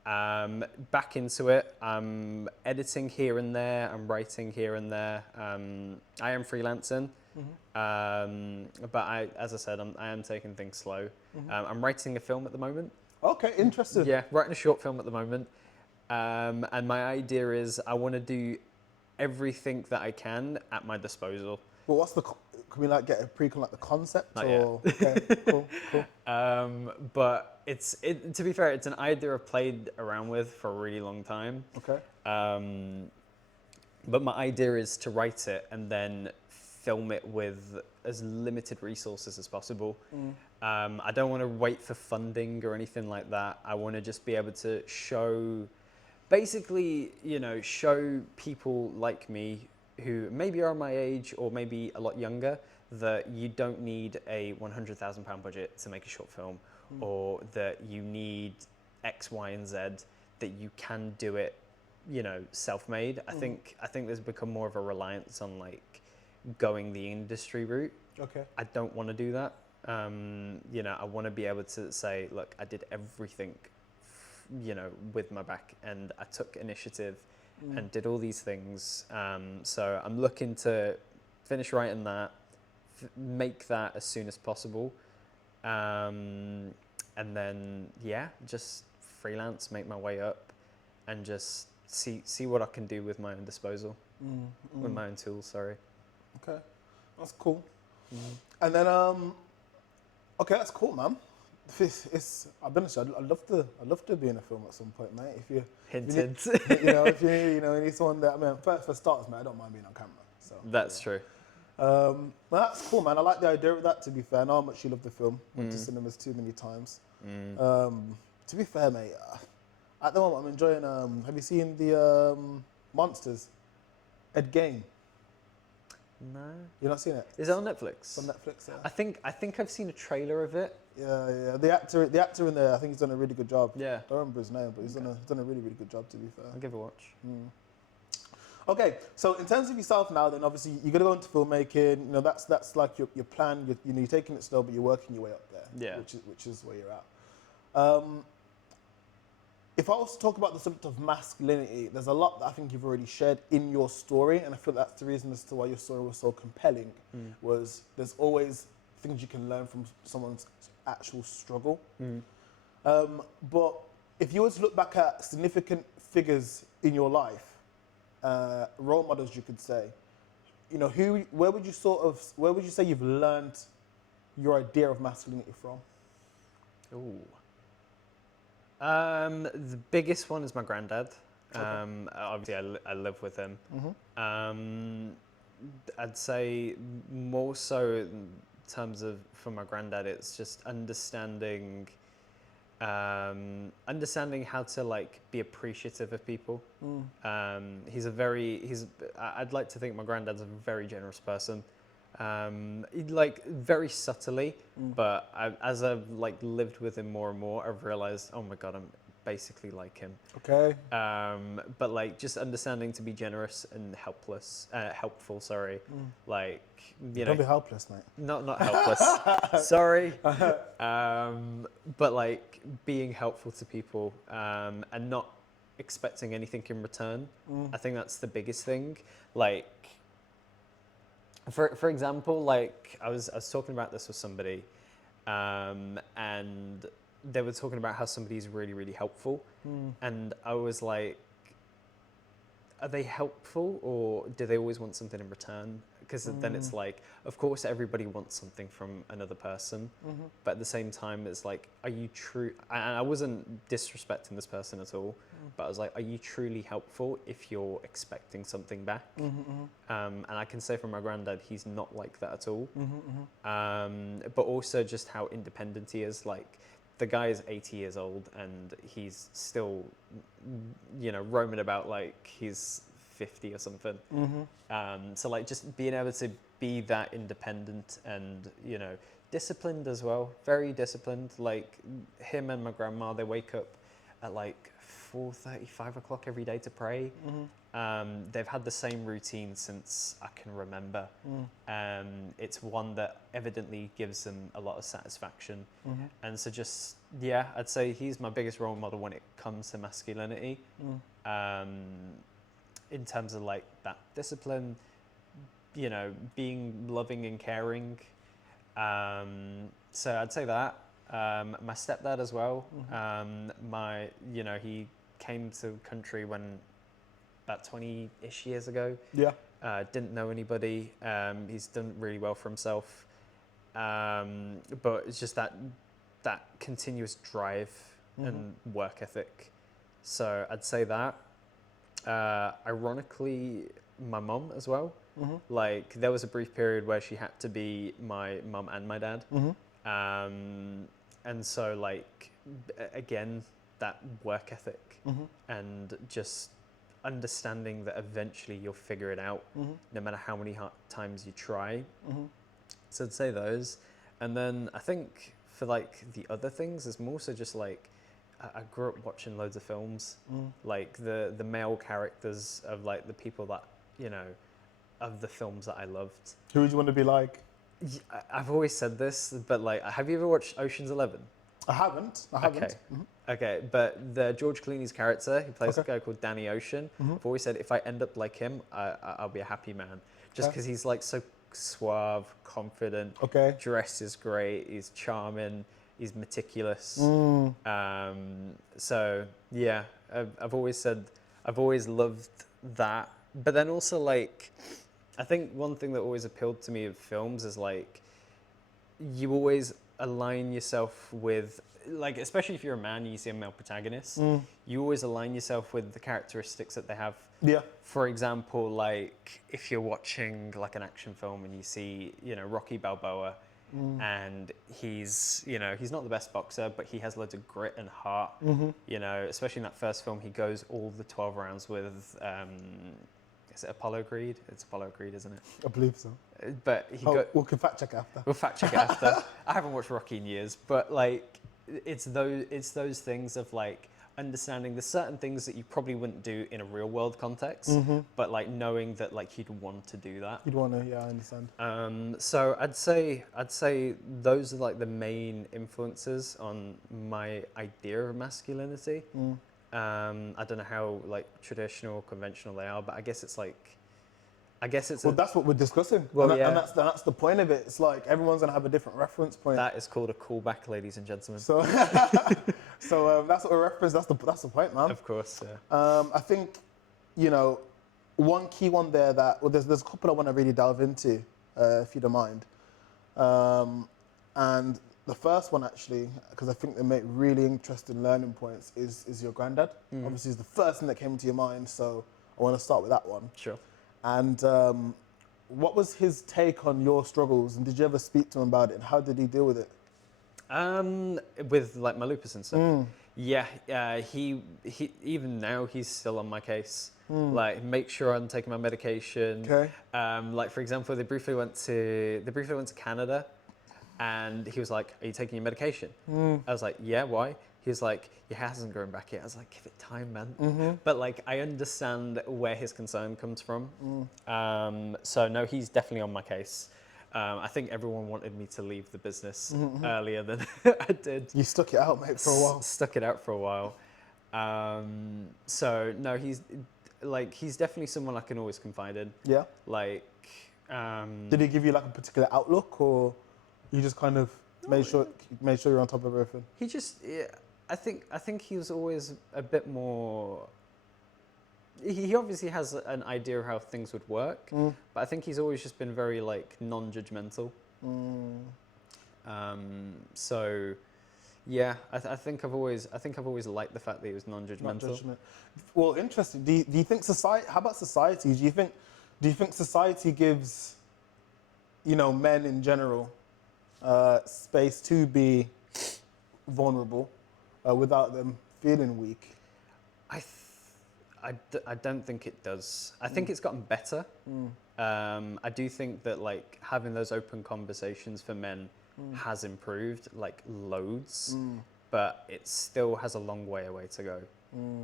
Back into it. I'm editing here and there. I'm writing here and there. I am freelancing, but as I said, I am taking things slow. I'm writing a film at the moment. Okay, interesting. Yeah, writing a short film at the moment. And my idea is I want to do everything that I can at my disposal. Well, can we like get a pre like the concept Not or? Okay, cool. But to be fair, it's an idea I've played around with for a really long time. Okay. But my idea is to write it and then film it with as limited resources as possible. I don't want to wait for funding or anything like that. I want to just be able to show people like me who maybe are my age or maybe a lot younger, that you don't need a £100,000 budget to make a short film, or that you need X, Y, and Z, that you can do it, self-made. I think there's become more of a reliance on like going the industry route. Okay. I don't want to do that. I want to be able to say, look, I did everything, with my back, and I took initiative and did all these things. So I'm looking to finish writing that, make that as soon as possible. And then, just freelance, make my way up, and just see what I can do with my own disposal, with my own tools, sorry. Okay, that's cool. And then, okay, that's cool, man. I'll be honest, I'd love to be in a film at some point, mate. If you Hinted. if you need someone that, I mean, for starters, mate, I don't mind being on camera. So That's true. Well, that's cool, man. I like the idea of that. To be fair, I know how much you love the film. Went to cinemas too many times. To be fair, mate, at the moment I'm enjoying. Have you seen the Monsters? Ed Gein. No. You've not seen it? Is it on Netflix? It's on Netflix. Yeah. I think I've seen a trailer of it. Yeah. The actor in there, I think he's done a really good job. Yeah. I don't remember his name, but he's done a really, really good job. To be fair. I'll give it a watch. Okay, so in terms of yourself now, then obviously you're gonna go into filmmaking. That's like your plan. You're taking it slow, but you're working your way up there. Yeah. Which is where you're at. If I was to talk about the subject of masculinity, there's a lot that I think you've already shared in your story, and I feel that's the reason as to why your story was so compelling. Was there's always things you can learn from someone's actual struggle. But if you were to look back at significant figures in your life, role models, you could say, where would you say you've learned your idea of masculinity from? Ooh. The biggest one is my granddad. Obviously, I live with him. I'd say more so in terms of, for my granddad, it's just understanding how to like be appreciative of people. I'd like to think my granddad's a very generous person. Like very subtly, but as I've like lived with him more and more, I've realized, oh my God, I'm basically like him. Okay. But like just understanding to be generous and helpful. Sorry, like Don't be helpless, mate. not helpless. Sorry, but like being helpful to people and not expecting anything in return. I think that's the biggest thing. Like, for example, like I was talking about this with somebody, and they were talking about how somebody's really, really helpful. And I was like, are they helpful or do they always want something in return? Because then it's like, of course, everybody wants something from another person. But at the same time, it's like, are you true? And I wasn't disrespecting this person at all, but I was like, are you truly helpful if you're expecting something back? And I can say from my granddad, he's not like that at all. But also just how independent he is. Like, the guy is 80 years old and he's still, roaming about like he's 50 or something. So like just being able to be that independent and, disciplined as well, very disciplined. Like him and my grandma, they wake up at like 4:30, 5 o'clock every day to pray. They've had the same routine since I can remember. It's one that evidently gives them a lot of satisfaction. And so just, I'd say he's my biggest role model when it comes to masculinity. In terms of like that discipline, being loving and caring. So I'd say that. My stepdad as well. He came to the country when about 20-ish years ago. Didn't know anybody. He's done really well for himself. But it's just that continuous drive and work ethic. So I'd say that. Ironically, my mum as well. Like there was a brief period where she had to be my mum and my dad. And so like, again, that work ethic and just understanding that eventually you'll figure it out no matter how many times you try. So I'd say those. And then I think for like the other things, it's more so just like, I grew up watching loads of films, like the male characters of like the people that, of the films that I loved. Who would you want to be like? I've always said this, but like, have you ever watched Ocean's 11? I haven't. Okay, but the George Clooney's character, he plays a guy called Danny Ocean. I've always said if I end up like him, I'll be a happy man. Just because he's like so suave, confident, dresses great, he's charming, he's meticulous. So yeah, I've always loved that. But then also like, I think one thing that always appealed to me of films is like, you always align yourself with, like, especially if you're a man, you see a male protagonist, you always align yourself with the characteristics that they have. For example, like if you're watching like an action film and you see, Rocky Balboa, and he's not the best boxer, but he has loads of grit and heart. Especially in that first film, he goes all the 12 rounds with, is it Apollo Creed? It's Apollo Creed, isn't it? I believe so. But we can fact check after. We'll fact check it after. I haven't watched Rocky in years, but like, it's those things of like understanding there's certain things that you probably wouldn't do in a real world context, but like knowing that like you'd want to do that. You'd want to, yeah, I understand. So I'd say those are like the main influences on my idea of masculinity. I don't know how like traditional or conventional they are, but I guess it's that's what we're discussing. Well, and that's the point of it. It's like everyone's gonna have a different reference point. That is called a callback, ladies and gentlemen. So, that's what we're referencing. That's the point, man. Of course, yeah. I think, one key one there there's a couple I want to really delve into, if you don't mind. And the first one actually, because I think they make really interesting learning points, is your granddad. Obviously, it's the first thing that came to your mind, so I want to start with that one. Sure. And what was his take on your struggles, and did you ever speak to him about it, and how did he deal with it? With like my lupus and stuff. Yeah, he even now he's still on my case. Like, make sure I'm taking my medication. Like for example, they briefly went to Canada, and he was like, "Are you taking your medication?" I was like, "Yeah, why?" he was like, "Your hair hasn't grown back yet." I was like, "Give it time, man." But like, I understand where his concern comes from. So no, he's definitely on my case. I think everyone wanted me to leave the business earlier than I did. You stuck it out, mate, for a while. Stuck it out for a while. So no, he's definitely someone I can always confide in. Yeah. Like, Did he give you like a particular outlook, or you just kind of made sure you're on top of everything? he just, yeah, I think he was always a bit more. He obviously has an idea of how things would work, but I think he's always just been very like non-judgmental. So, yeah, I think I've always liked the fact that he was non-judgmental. Not judgment. Well, interesting. Do you think society? How about society? Do you think society gives, men in general, space to be vulnerable without them feeling weak? I don't think it does. I think it's gotten better. I do think that like having those open conversations for men has improved like loads, but it still has a long way away to go.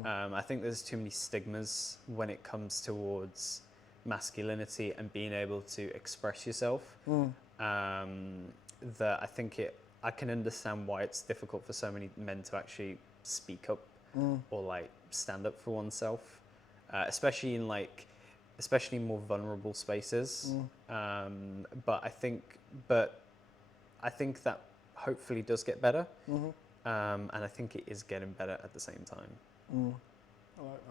I think there's too many stigmas when it comes towards masculinity and being able to express yourself. That I can understand why it's difficult for so many men to actually speak up or like stand up for oneself, especially in more vulnerable spaces. But I think that hopefully does get better, and I think it is getting better at the same time. I like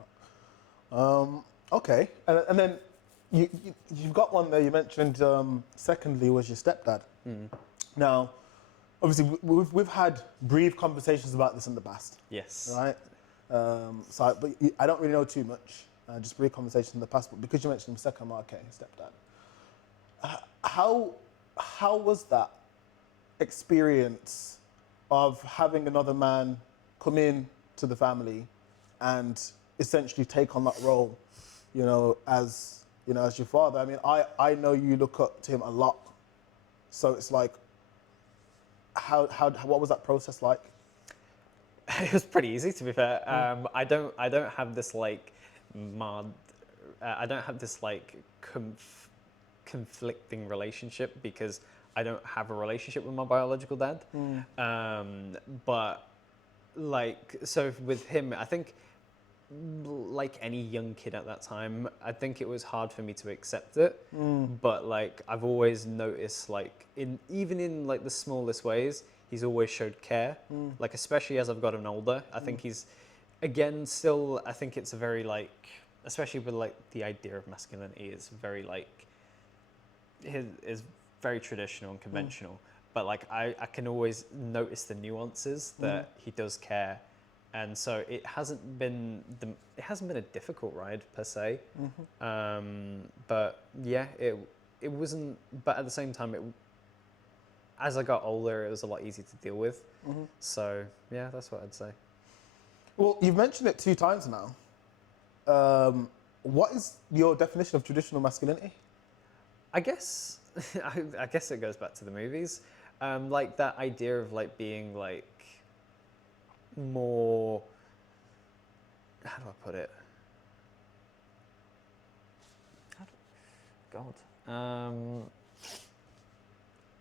that. Okay, and then you've got one there. You mentioned secondly was your stepdad. Now, obviously, we've had brief conversations about this in the past. Yes. Right. But I don't really know too much. Just brief conversations in the past. But because you mentioned him second, okay, stepdad. How was that experience of having another man come in to the family and essentially take on that role, as your father? I mean, I know you look up to him a lot, so it's like, what was that process like? It was pretty easy, to be fair. I don't have this like conflicting relationship because I don't have a relationship with my biological dad. But so with him, I think like any young kid at that time, I think it was hard for me to accept it. But like I've always noticed, like even in like the smallest ways, he's always showed care. Like especially as I've gotten older, I think he's still. I think it's a very like, especially with like the idea of masculinity is very like is very traditional and conventional. But like I can always notice the nuances that he does care. And so it hasn't been a difficult ride per se, but yeah, it wasn't. But at the same time, as I got older, it was a lot easier to deal with. So yeah, that's what I'd say. Well, you've mentioned it 2 times now. What is your definition of traditional masculinity? I guess I guess it goes back to the movies, like that idea of like being like more, how do I put it?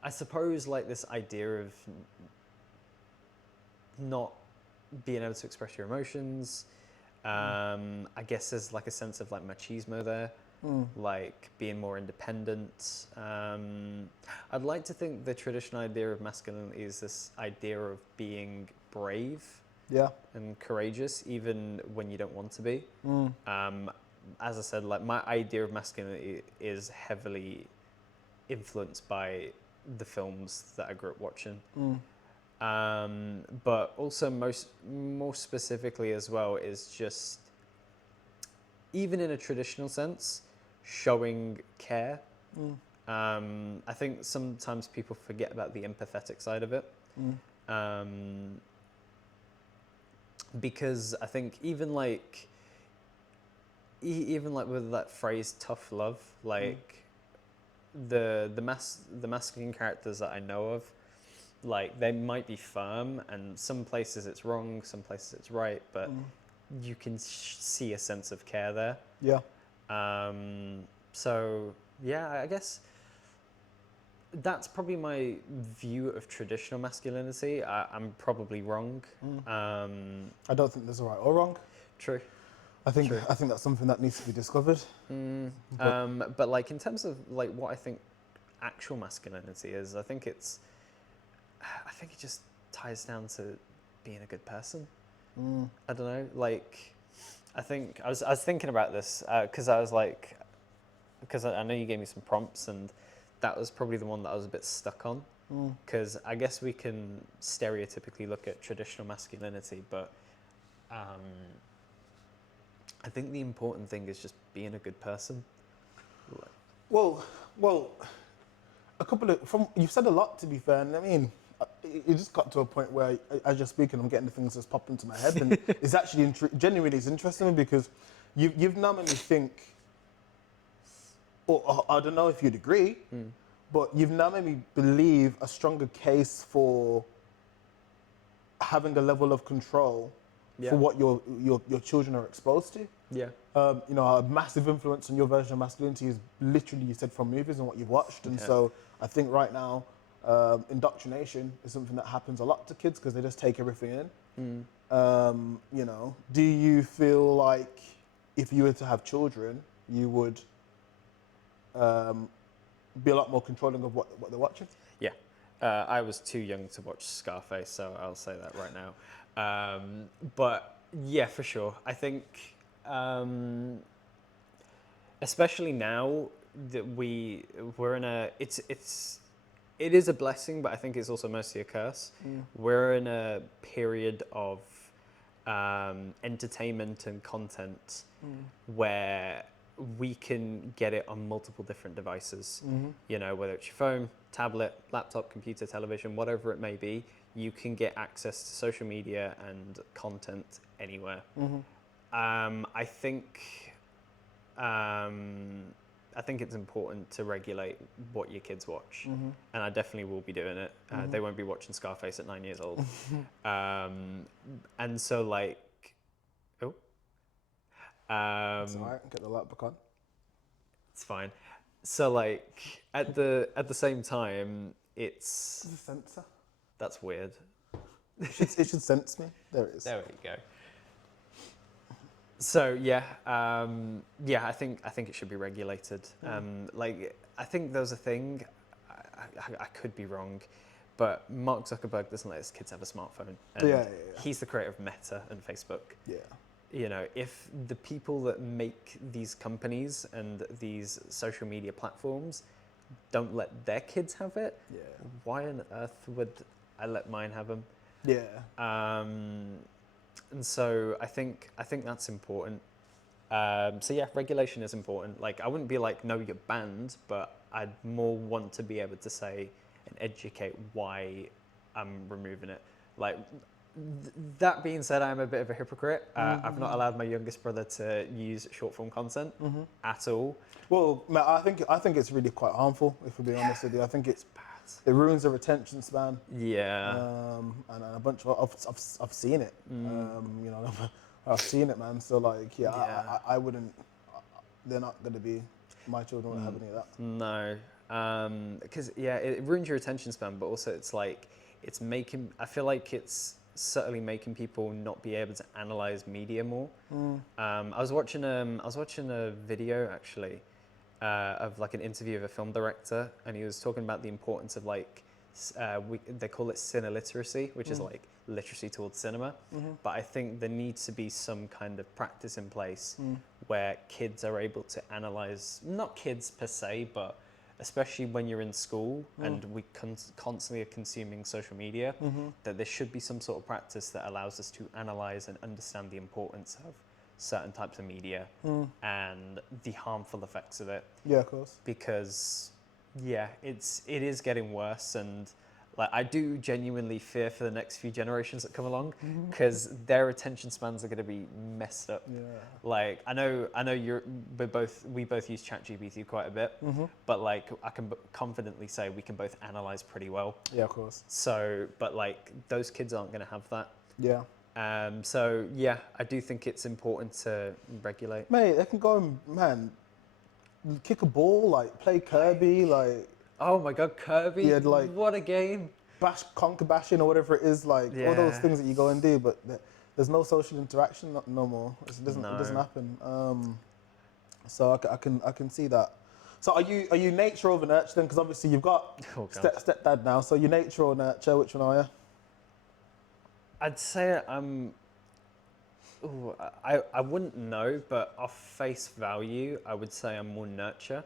I suppose like this idea of not being able to express your emotions. I guess there's like a sense of like machismo there, like being more independent. I'd like to think the traditional idea of masculinity is this idea of being brave. Yeah. And courageous, even when you don't want to be. As I said, like my idea of masculinity is heavily influenced by the films that I grew up watching. But also more specifically as well is just, even in a traditional sense, showing care. I think sometimes people forget about the empathetic side of it. Because I think even like with that phrase tough love, like the masculine characters that I know of, Like they might be firm, and some places it's wrong, some places it's right, but you can see a sense of care there. Yeah. So yeah, I guess that's probably my view of traditional masculinity. I'm probably wrong. I don't think there's a right or wrong. True. I think that's something that needs to be discovered. But like in terms of like what I think actual masculinity is, I think it just ties down to being a good person. I don't know. Like, I think I was thinking about this because I know you gave me some prompts, and that was probably the one that I was a bit stuck on. Because I guess we can stereotypically look at traditional masculinity, but I think the important thing is just being a good person. Well, you've said a lot, to be fair, and I mean, it just got to a point where, as you're speaking, I'm getting the things that's popped into my head, and it's actually genuinely it's interesting because you've now made me think, or I don't know if you'd agree, but you've now made me believe a stronger case for having a level of control for what your children are exposed to. Yeah. A massive influence on your version of masculinity is literally, you said, from movies and what you've watched. And so I think right now, indoctrination is something that happens a lot to kids because they just take everything in. Do you feel like if you were to have children, you would be a lot more controlling of what they're watching? Yeah. I was too young to watch Scarface, so I'll say that right now. But yeah, for sure. I think, especially now that we're in it is a blessing, but I think it's also mostly a curse. We're in a period of entertainment and content where we can get it on multiple different devices. Whether it's your phone, tablet, laptop, computer, television, whatever it may be, you can get access to social media and content anywhere. I think it's important to regulate what your kids watch, and I definitely will be doing it. They won't be watching Scarface at 9 years old. And so like, It's all right. Get the light back on. it's fine. So like at the same time, It's a sensor. that's weird. It should sense me. There it is. There we go. So yeah, I think it should be regulated. Like I think there's a thing. I could be wrong, but Mark Zuckerberg doesn't let his kids have a smartphone. And he's the creator of Meta and Facebook. Yeah. If the people that make these companies and these social media platforms don't let their kids have it, why on earth would I let mine have them? Yeah. And so I think that's important. So yeah, regulation is important. Like I wouldn't be like, no, you're banned, but I'd more want to be able to say and educate why I'm removing it. Like that being said, I'm a bit of a hypocrite. I've not allowed my youngest brother to use short form content at all. Well, Matt, I think it's really quite harmful. If we're being honest with you, I think it's bad. It ruins their attention span. Yeah. And a bunch of I've seen it. I've seen it, man. So like, I wouldn't. They're not going to be. My children won't have any of that. No, because it ruins your attention span, but also it's like I feel like it's certainly making people not be able to analyze media more. I was watching a video actually of like an interview of a film director, and he was talking about the importance of like they call it cineliteracy, which is like literacy towards cinema. But I think there needs to be some kind of practice in place where kids are able to analyze, not kids per se, but especially when you're in school and we constantly are consuming social media, that there should be some sort of practice that allows us to analyze and understand the importance of certain types of media and the harmful effects of it. Yeah, of course. Because it is getting worse, and Like, I do genuinely fear for the next few generations that come along, because their attention spans are going to be messed up. Yeah. Like, I know we both use ChatGPT quite a bit, but like, I can confidently say we can both analyze pretty well. Yeah, of course. So, but like, those kids aren't going to have that. Yeah. So yeah, I do think it's important to regulate. Mate, they can go and, man, kick a ball, like play Kirby, like Oh my God, Kirby! Yeah, like- what a game! conquer bashing or whatever it is, like all those Yeah. things that you go and do, but there's no social interaction no more. It doesn't No. happen. So I can see that. So are you nature over nurture then? Because obviously you've got Oh, God. stepdad now. So you nature or nurture? Which one are you? I'd say I'm. Ooh, I wouldn't know, but off face value, I would say I'm more nurture,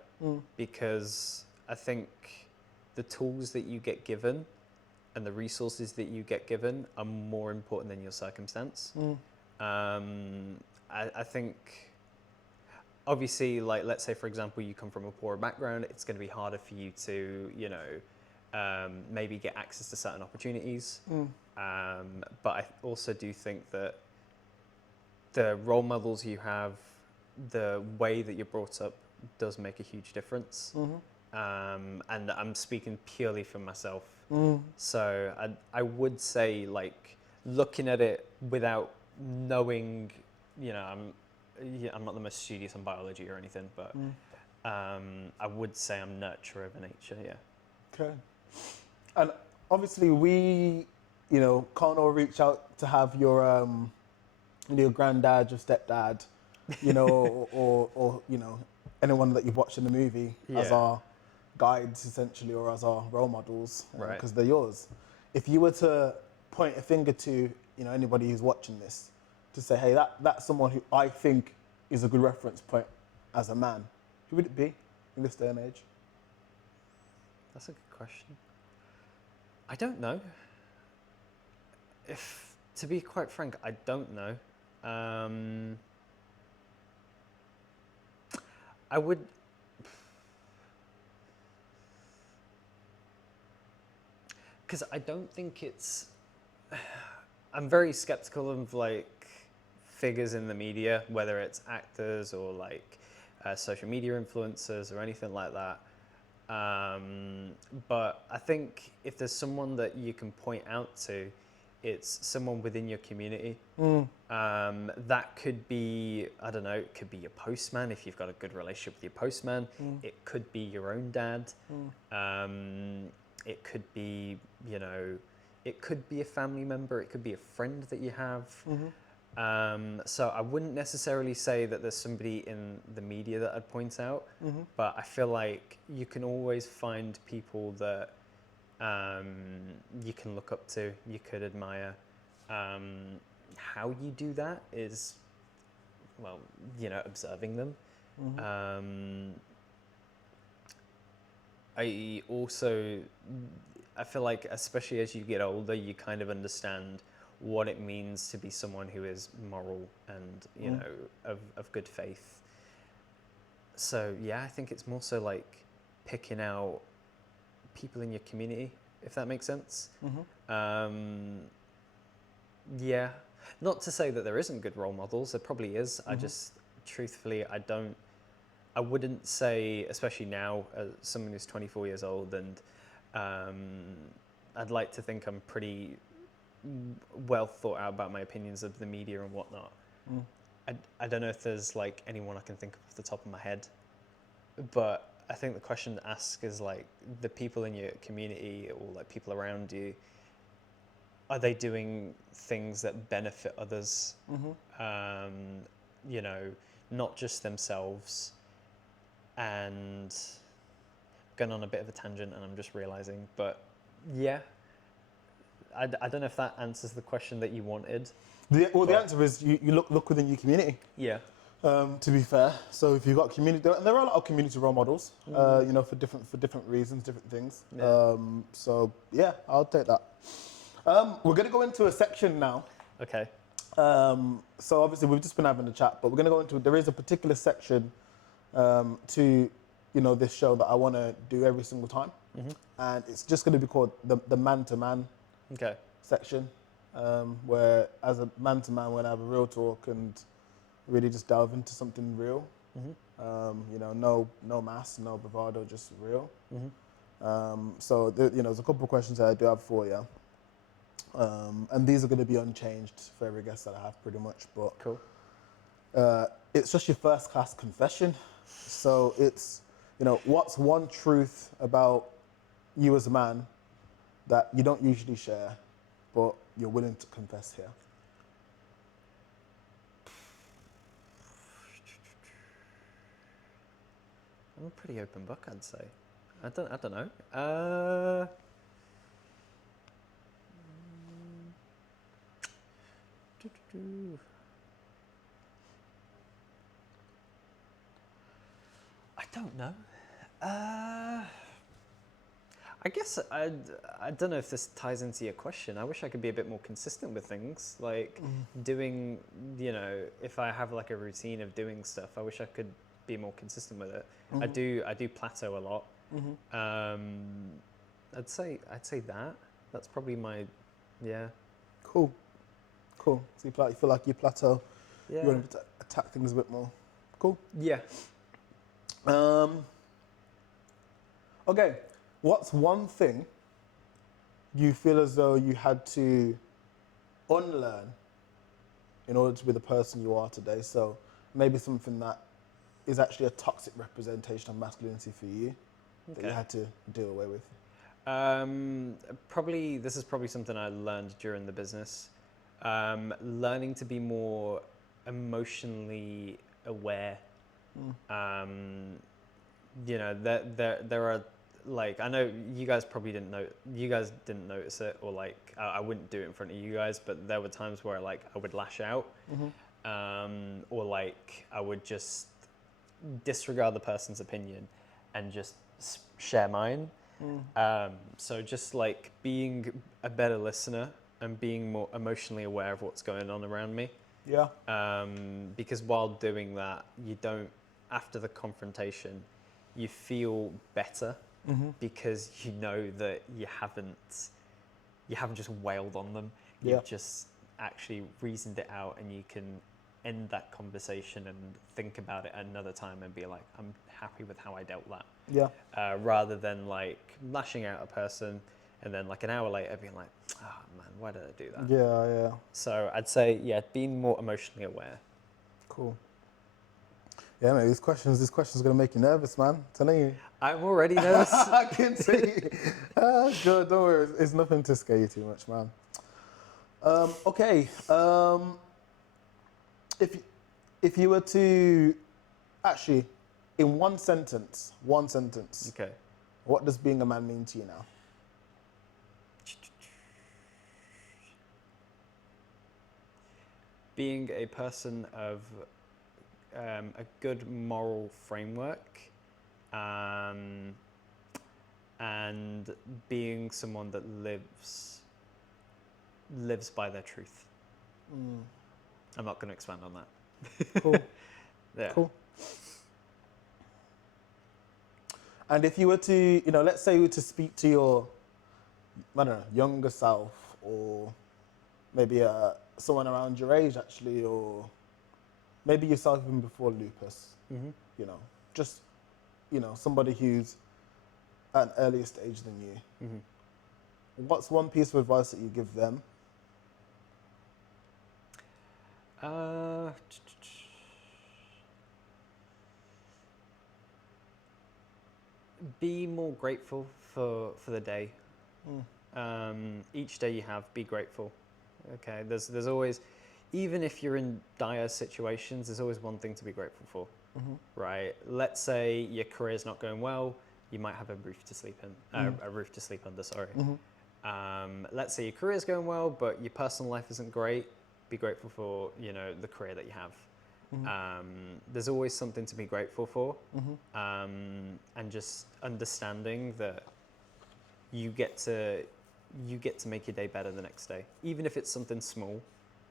because I think the tools that you get given and the resources that you get given are more important than your circumstance. I think, obviously, like, let's say, for example, you come from a poorer background, it's going to be harder for you to, maybe get access to certain opportunities. But I also do think that the role models you have, the way that you're brought up, does make a huge difference. And I'm speaking purely for myself. So I would say, like, looking at it without knowing, I'm not the most studious on biology or anything, but I would say I'm nurture over nature, yeah. Okay. And obviously we, can't all reach out to have your granddad, your stepdad, or anyone that you've watched in the movie as Yeah. our guides essentially, or as our role models, Right. because they're yours. If you were to point a finger to, anybody who's watching this, to say, hey, that's someone who I think is a good reference point as a man, who would it be in this day and age? That's a good question. I don't know. To be quite frank, I don't know. I would. Because I don't think it's. I'm very skeptical of, like, figures in the media, whether it's actors or like social media influencers or anything like that. But I think if there's someone that you can point out to, it's someone within your community. That could be, I don't know, it could be your postman if you've got a good relationship with your postman. It could be your own dad. It could be, it could be a family member. It could be a friend that you have. So I wouldn't necessarily say that there's somebody in the media that I'd point out, but I feel like you can always find people that you can look up to, you could admire. How you do that is, well, observing them. I feel like, especially as you get older, you kind of understand what it means to be someone who is moral and, of good faith. So, yeah, I think it's more so like picking out people in your community, if that makes sense. Yeah, not to say that there isn't good role models, there probably is. I just, truthfully, I wouldn't say, especially now, as someone who's 24 years old, and I'd like to think I'm pretty well thought out about my opinions of the media and whatnot. I don't know if there's like anyone I can think of off the top of my head, but I think the question to ask is, like, the people in your community or like people around you, are they doing things that benefit others? Not just themselves. And going on a bit of a tangent, and I'm just realizing, but yeah, I don't know if that answers the question that you wanted. The answer is you look within your community. Yeah. To be fair, so if you've got community, and there are a lot of community role models, for different reasons, different things. Yeah. So yeah, I'll take that. We're going to go into a section now. Okay. So obviously we've just been having a chat, but we're going to go into, there is a particular section to this show that I want to do every single time. and it's just going to be called the man-to-man Okay. section, where as a man-to-man, we're going to have a real talk and really just delve into something real. You know, no mass, no bravado, just real. So there's a couple of questions that I do have for you, and these are going to be unchanged for every guest that I have, pretty much. But Cool. it's just your first class confession. So it's, what's one truth about you as a man that you don't usually share, but you're willing to confess here? I'm a pretty open book, I'd say. I don't know. I don't know. I guess I don't know if this ties into your question. I wish I could be a bit more consistent with things, like doing, if I have like a routine of doing stuff, I wish I could be more consistent with it. I do plateau a lot. I'd say that. That's probably my, yeah. Cool. So you feel like you plateau. Yeah. You want to attack things a bit more. Cool. Yeah. Okay. What's one thing you feel as though you had to unlearn in order to be the person you are today? So maybe something that is actually a toxic representation of masculinity for you that you had to do away with. This is probably something I learned during the business. Learning to be more emotionally aware. There are, like, I know you guys probably didn't notice it, or like I wouldn't do it in front of you guys, but there were times where like I would lash out, or like I would just disregard the person's opinion and just share mine. So just like being a better listener and being more emotionally aware of what's going on around me. Yeah. Because while doing that, you don't, after the confrontation, you feel better because you know that you haven't just wailed on them. You've just actually reasoned it out, and you can end that conversation and think about it another time and be like, I'm happy with how I dealt that. Yeah. Rather than like lashing out a person and then like an hour later being like, oh man, why did I do that? Yeah. So I'd say, being more emotionally aware. Cool. Yeah, mate, these questions are going to make you nervous, man. I'm telling you. I'm already nervous. I can see. Good, don't worry. It's nothing to scare you too much, man. Okay. If you were to, actually, in one sentence, Okay. what does being a man mean to you now? Being a person of a good moral framework, and being someone that lives by their truth. I'm not going to expand on that. Cool. Yeah. Cool. And if you were to, let's say you were to speak to your, I don't know, younger self, or maybe someone around your age, actually, or maybe yourself even before Lupus, just, somebody who's at an earlier stage than you. What's one piece of advice that you give them? Be more grateful for the day. Each day you have, be grateful. Okay, there's always, even if you're in dire situations, there's always one thing to be grateful for, right? Let's say your career's not going well, you might have a roof to sleep in, a roof to sleep under. Sorry. Let's say your career's going well, but your personal life isn't great. Be grateful for the career that you have. There's always something to be grateful for, and just understanding that you get to make your day better the next day, even if it's something small.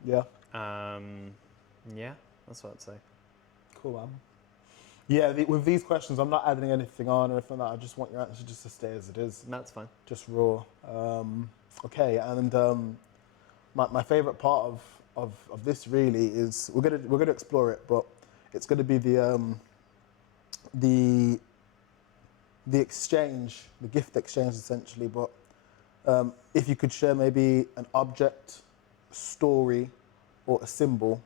Yeah. Yeah, that's what I'd say. Cool, man. Yeah, with these questions, I'm not adding anything on or anything like that. I just want your answer just to stay as it is. That's fine. Just raw. Okay, and my favourite part of this really is we're gonna explore it, but it's gonna be the exchange, the gift exchange essentially. But if you could share maybe an object, story, or a symbol,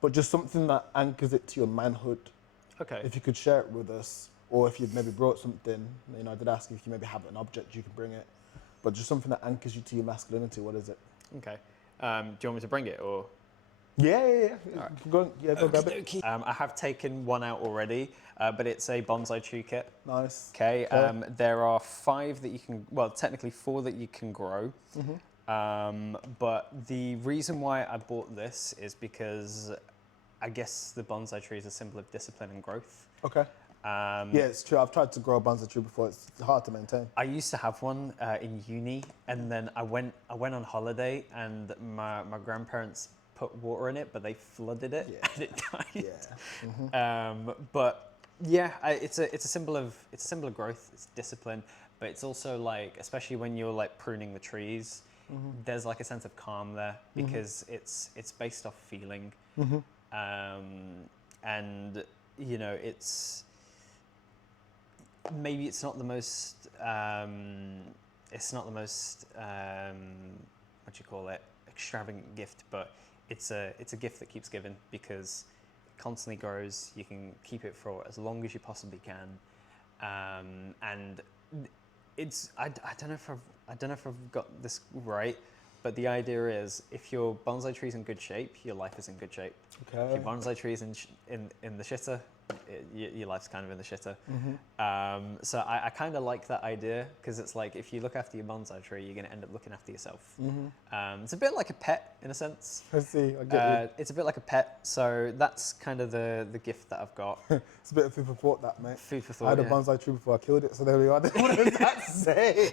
but just something that anchors it to your manhood. Okay. If you could share it with us, or if you've maybe brought something, you know, I did ask if you maybe have an object, you can bring it, but just something that anchors you to your masculinity. What is it? Okay. Do you want me to bring it or? Yeah. Right. Go grab it. Okey-dokey. I have taken one out already, but it's a bonsai tree kit. Nice. Okay. There are 5 that you can, well, technically 4 that you can grow. But the reason why I bought this is because I guess the bonsai tree is a symbol of discipline and growth. Okay. Yeah, it's true. I've tried to grow a bonsai tree before. It's hard to maintain. I used to have one in uni, and then I went on holiday, and my grandparents put water in it, but they flooded it, and it died. Yeah. But yeah, it's a symbol of growth. It's discipline, but it's also like, especially when you're like pruning the trees, there's like a sense of calm there because it's based off feeling, and you know maybe it's not the most what do you call it, extravagant gift, but it's a gift that keeps giving because it constantly grows. You can keep it for as long as you possibly can, and it's I don't know if I've got this right, but the idea is if your bonsai tree is in good shape, your life is in good shape. Okay. If your bonsai tree is in the shitter, your life's kind of in the shitter. So I kind of like that idea because it's like if you look after your bonsai tree, you're going to end up looking after yourself. It's a bit like a pet in a sense. I see. I get you. It's a bit like a pet, so that's kind of the gift that I've got. It's a bit of food for thought, that, mate. Food for thought. I had a yeah. bonsai tree before I killed it, so there we are. What does that say?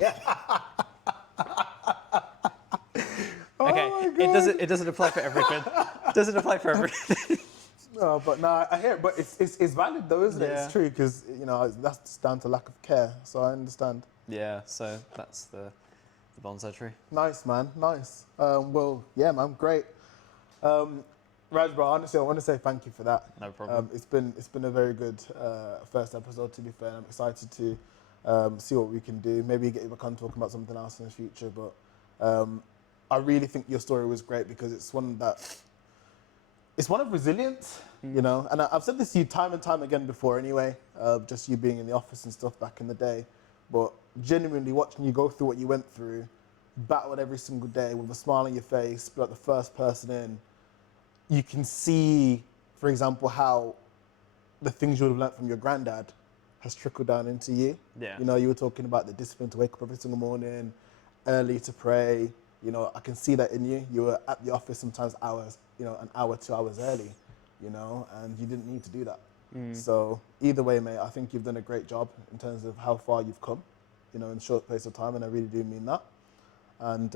Okay, Oh my God. it doesn't apply for everything. It doesn't apply for everything. No, but no, I hear it. But it's valid though, isn't it? Yeah. It's true because you know that's just down to lack of care. So I understand. Yeah, so that's the bonsai tree. Nice, man. Nice. Well, yeah, man. Great. Raj, bro, honestly, I want to say thank you for that. No problem. It's been a very good first episode. To be fair, I'm excited to see what we can do. Maybe get you back on talking about something else in the future. But I really think your story was great because it's one of resilience, you know. And I've said this to you time and time again before anyway, just you being in the office and stuff back in the day. But genuinely watching you go through what you went through, battle it every single day with a smile on your face, be like the first person in, you can see, for example, how the things you would have learnt from your granddad has trickled down into you. Yeah. You know, you were talking about the discipline to wake up every single morning, early to pray. You know, I can see that in you. You were at the office sometimes hours, you know, an hour, 2 hours early, you know, and you didn't need to do that. So either way, mate, I think you've done a great job in terms of how far you've come, you know, in a short space of time, and I really do mean that. And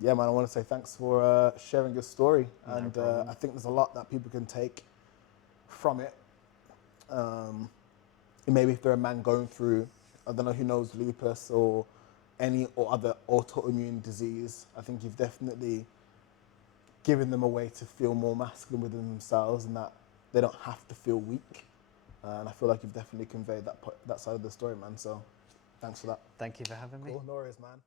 yeah, man, I want to say thanks for sharing your story. No and problem. I think there's a lot that people can take from it. Maybe if they're a man going through, I don't know who knows lupus or any or other autoimmune disease, I think you've definitely given them a way to feel more masculine within themselves and that they don't have to feel weak. And I feel like you've definitely conveyed that side of the story, man. So thanks for that. Thank you for having me. Cool, no worries, man.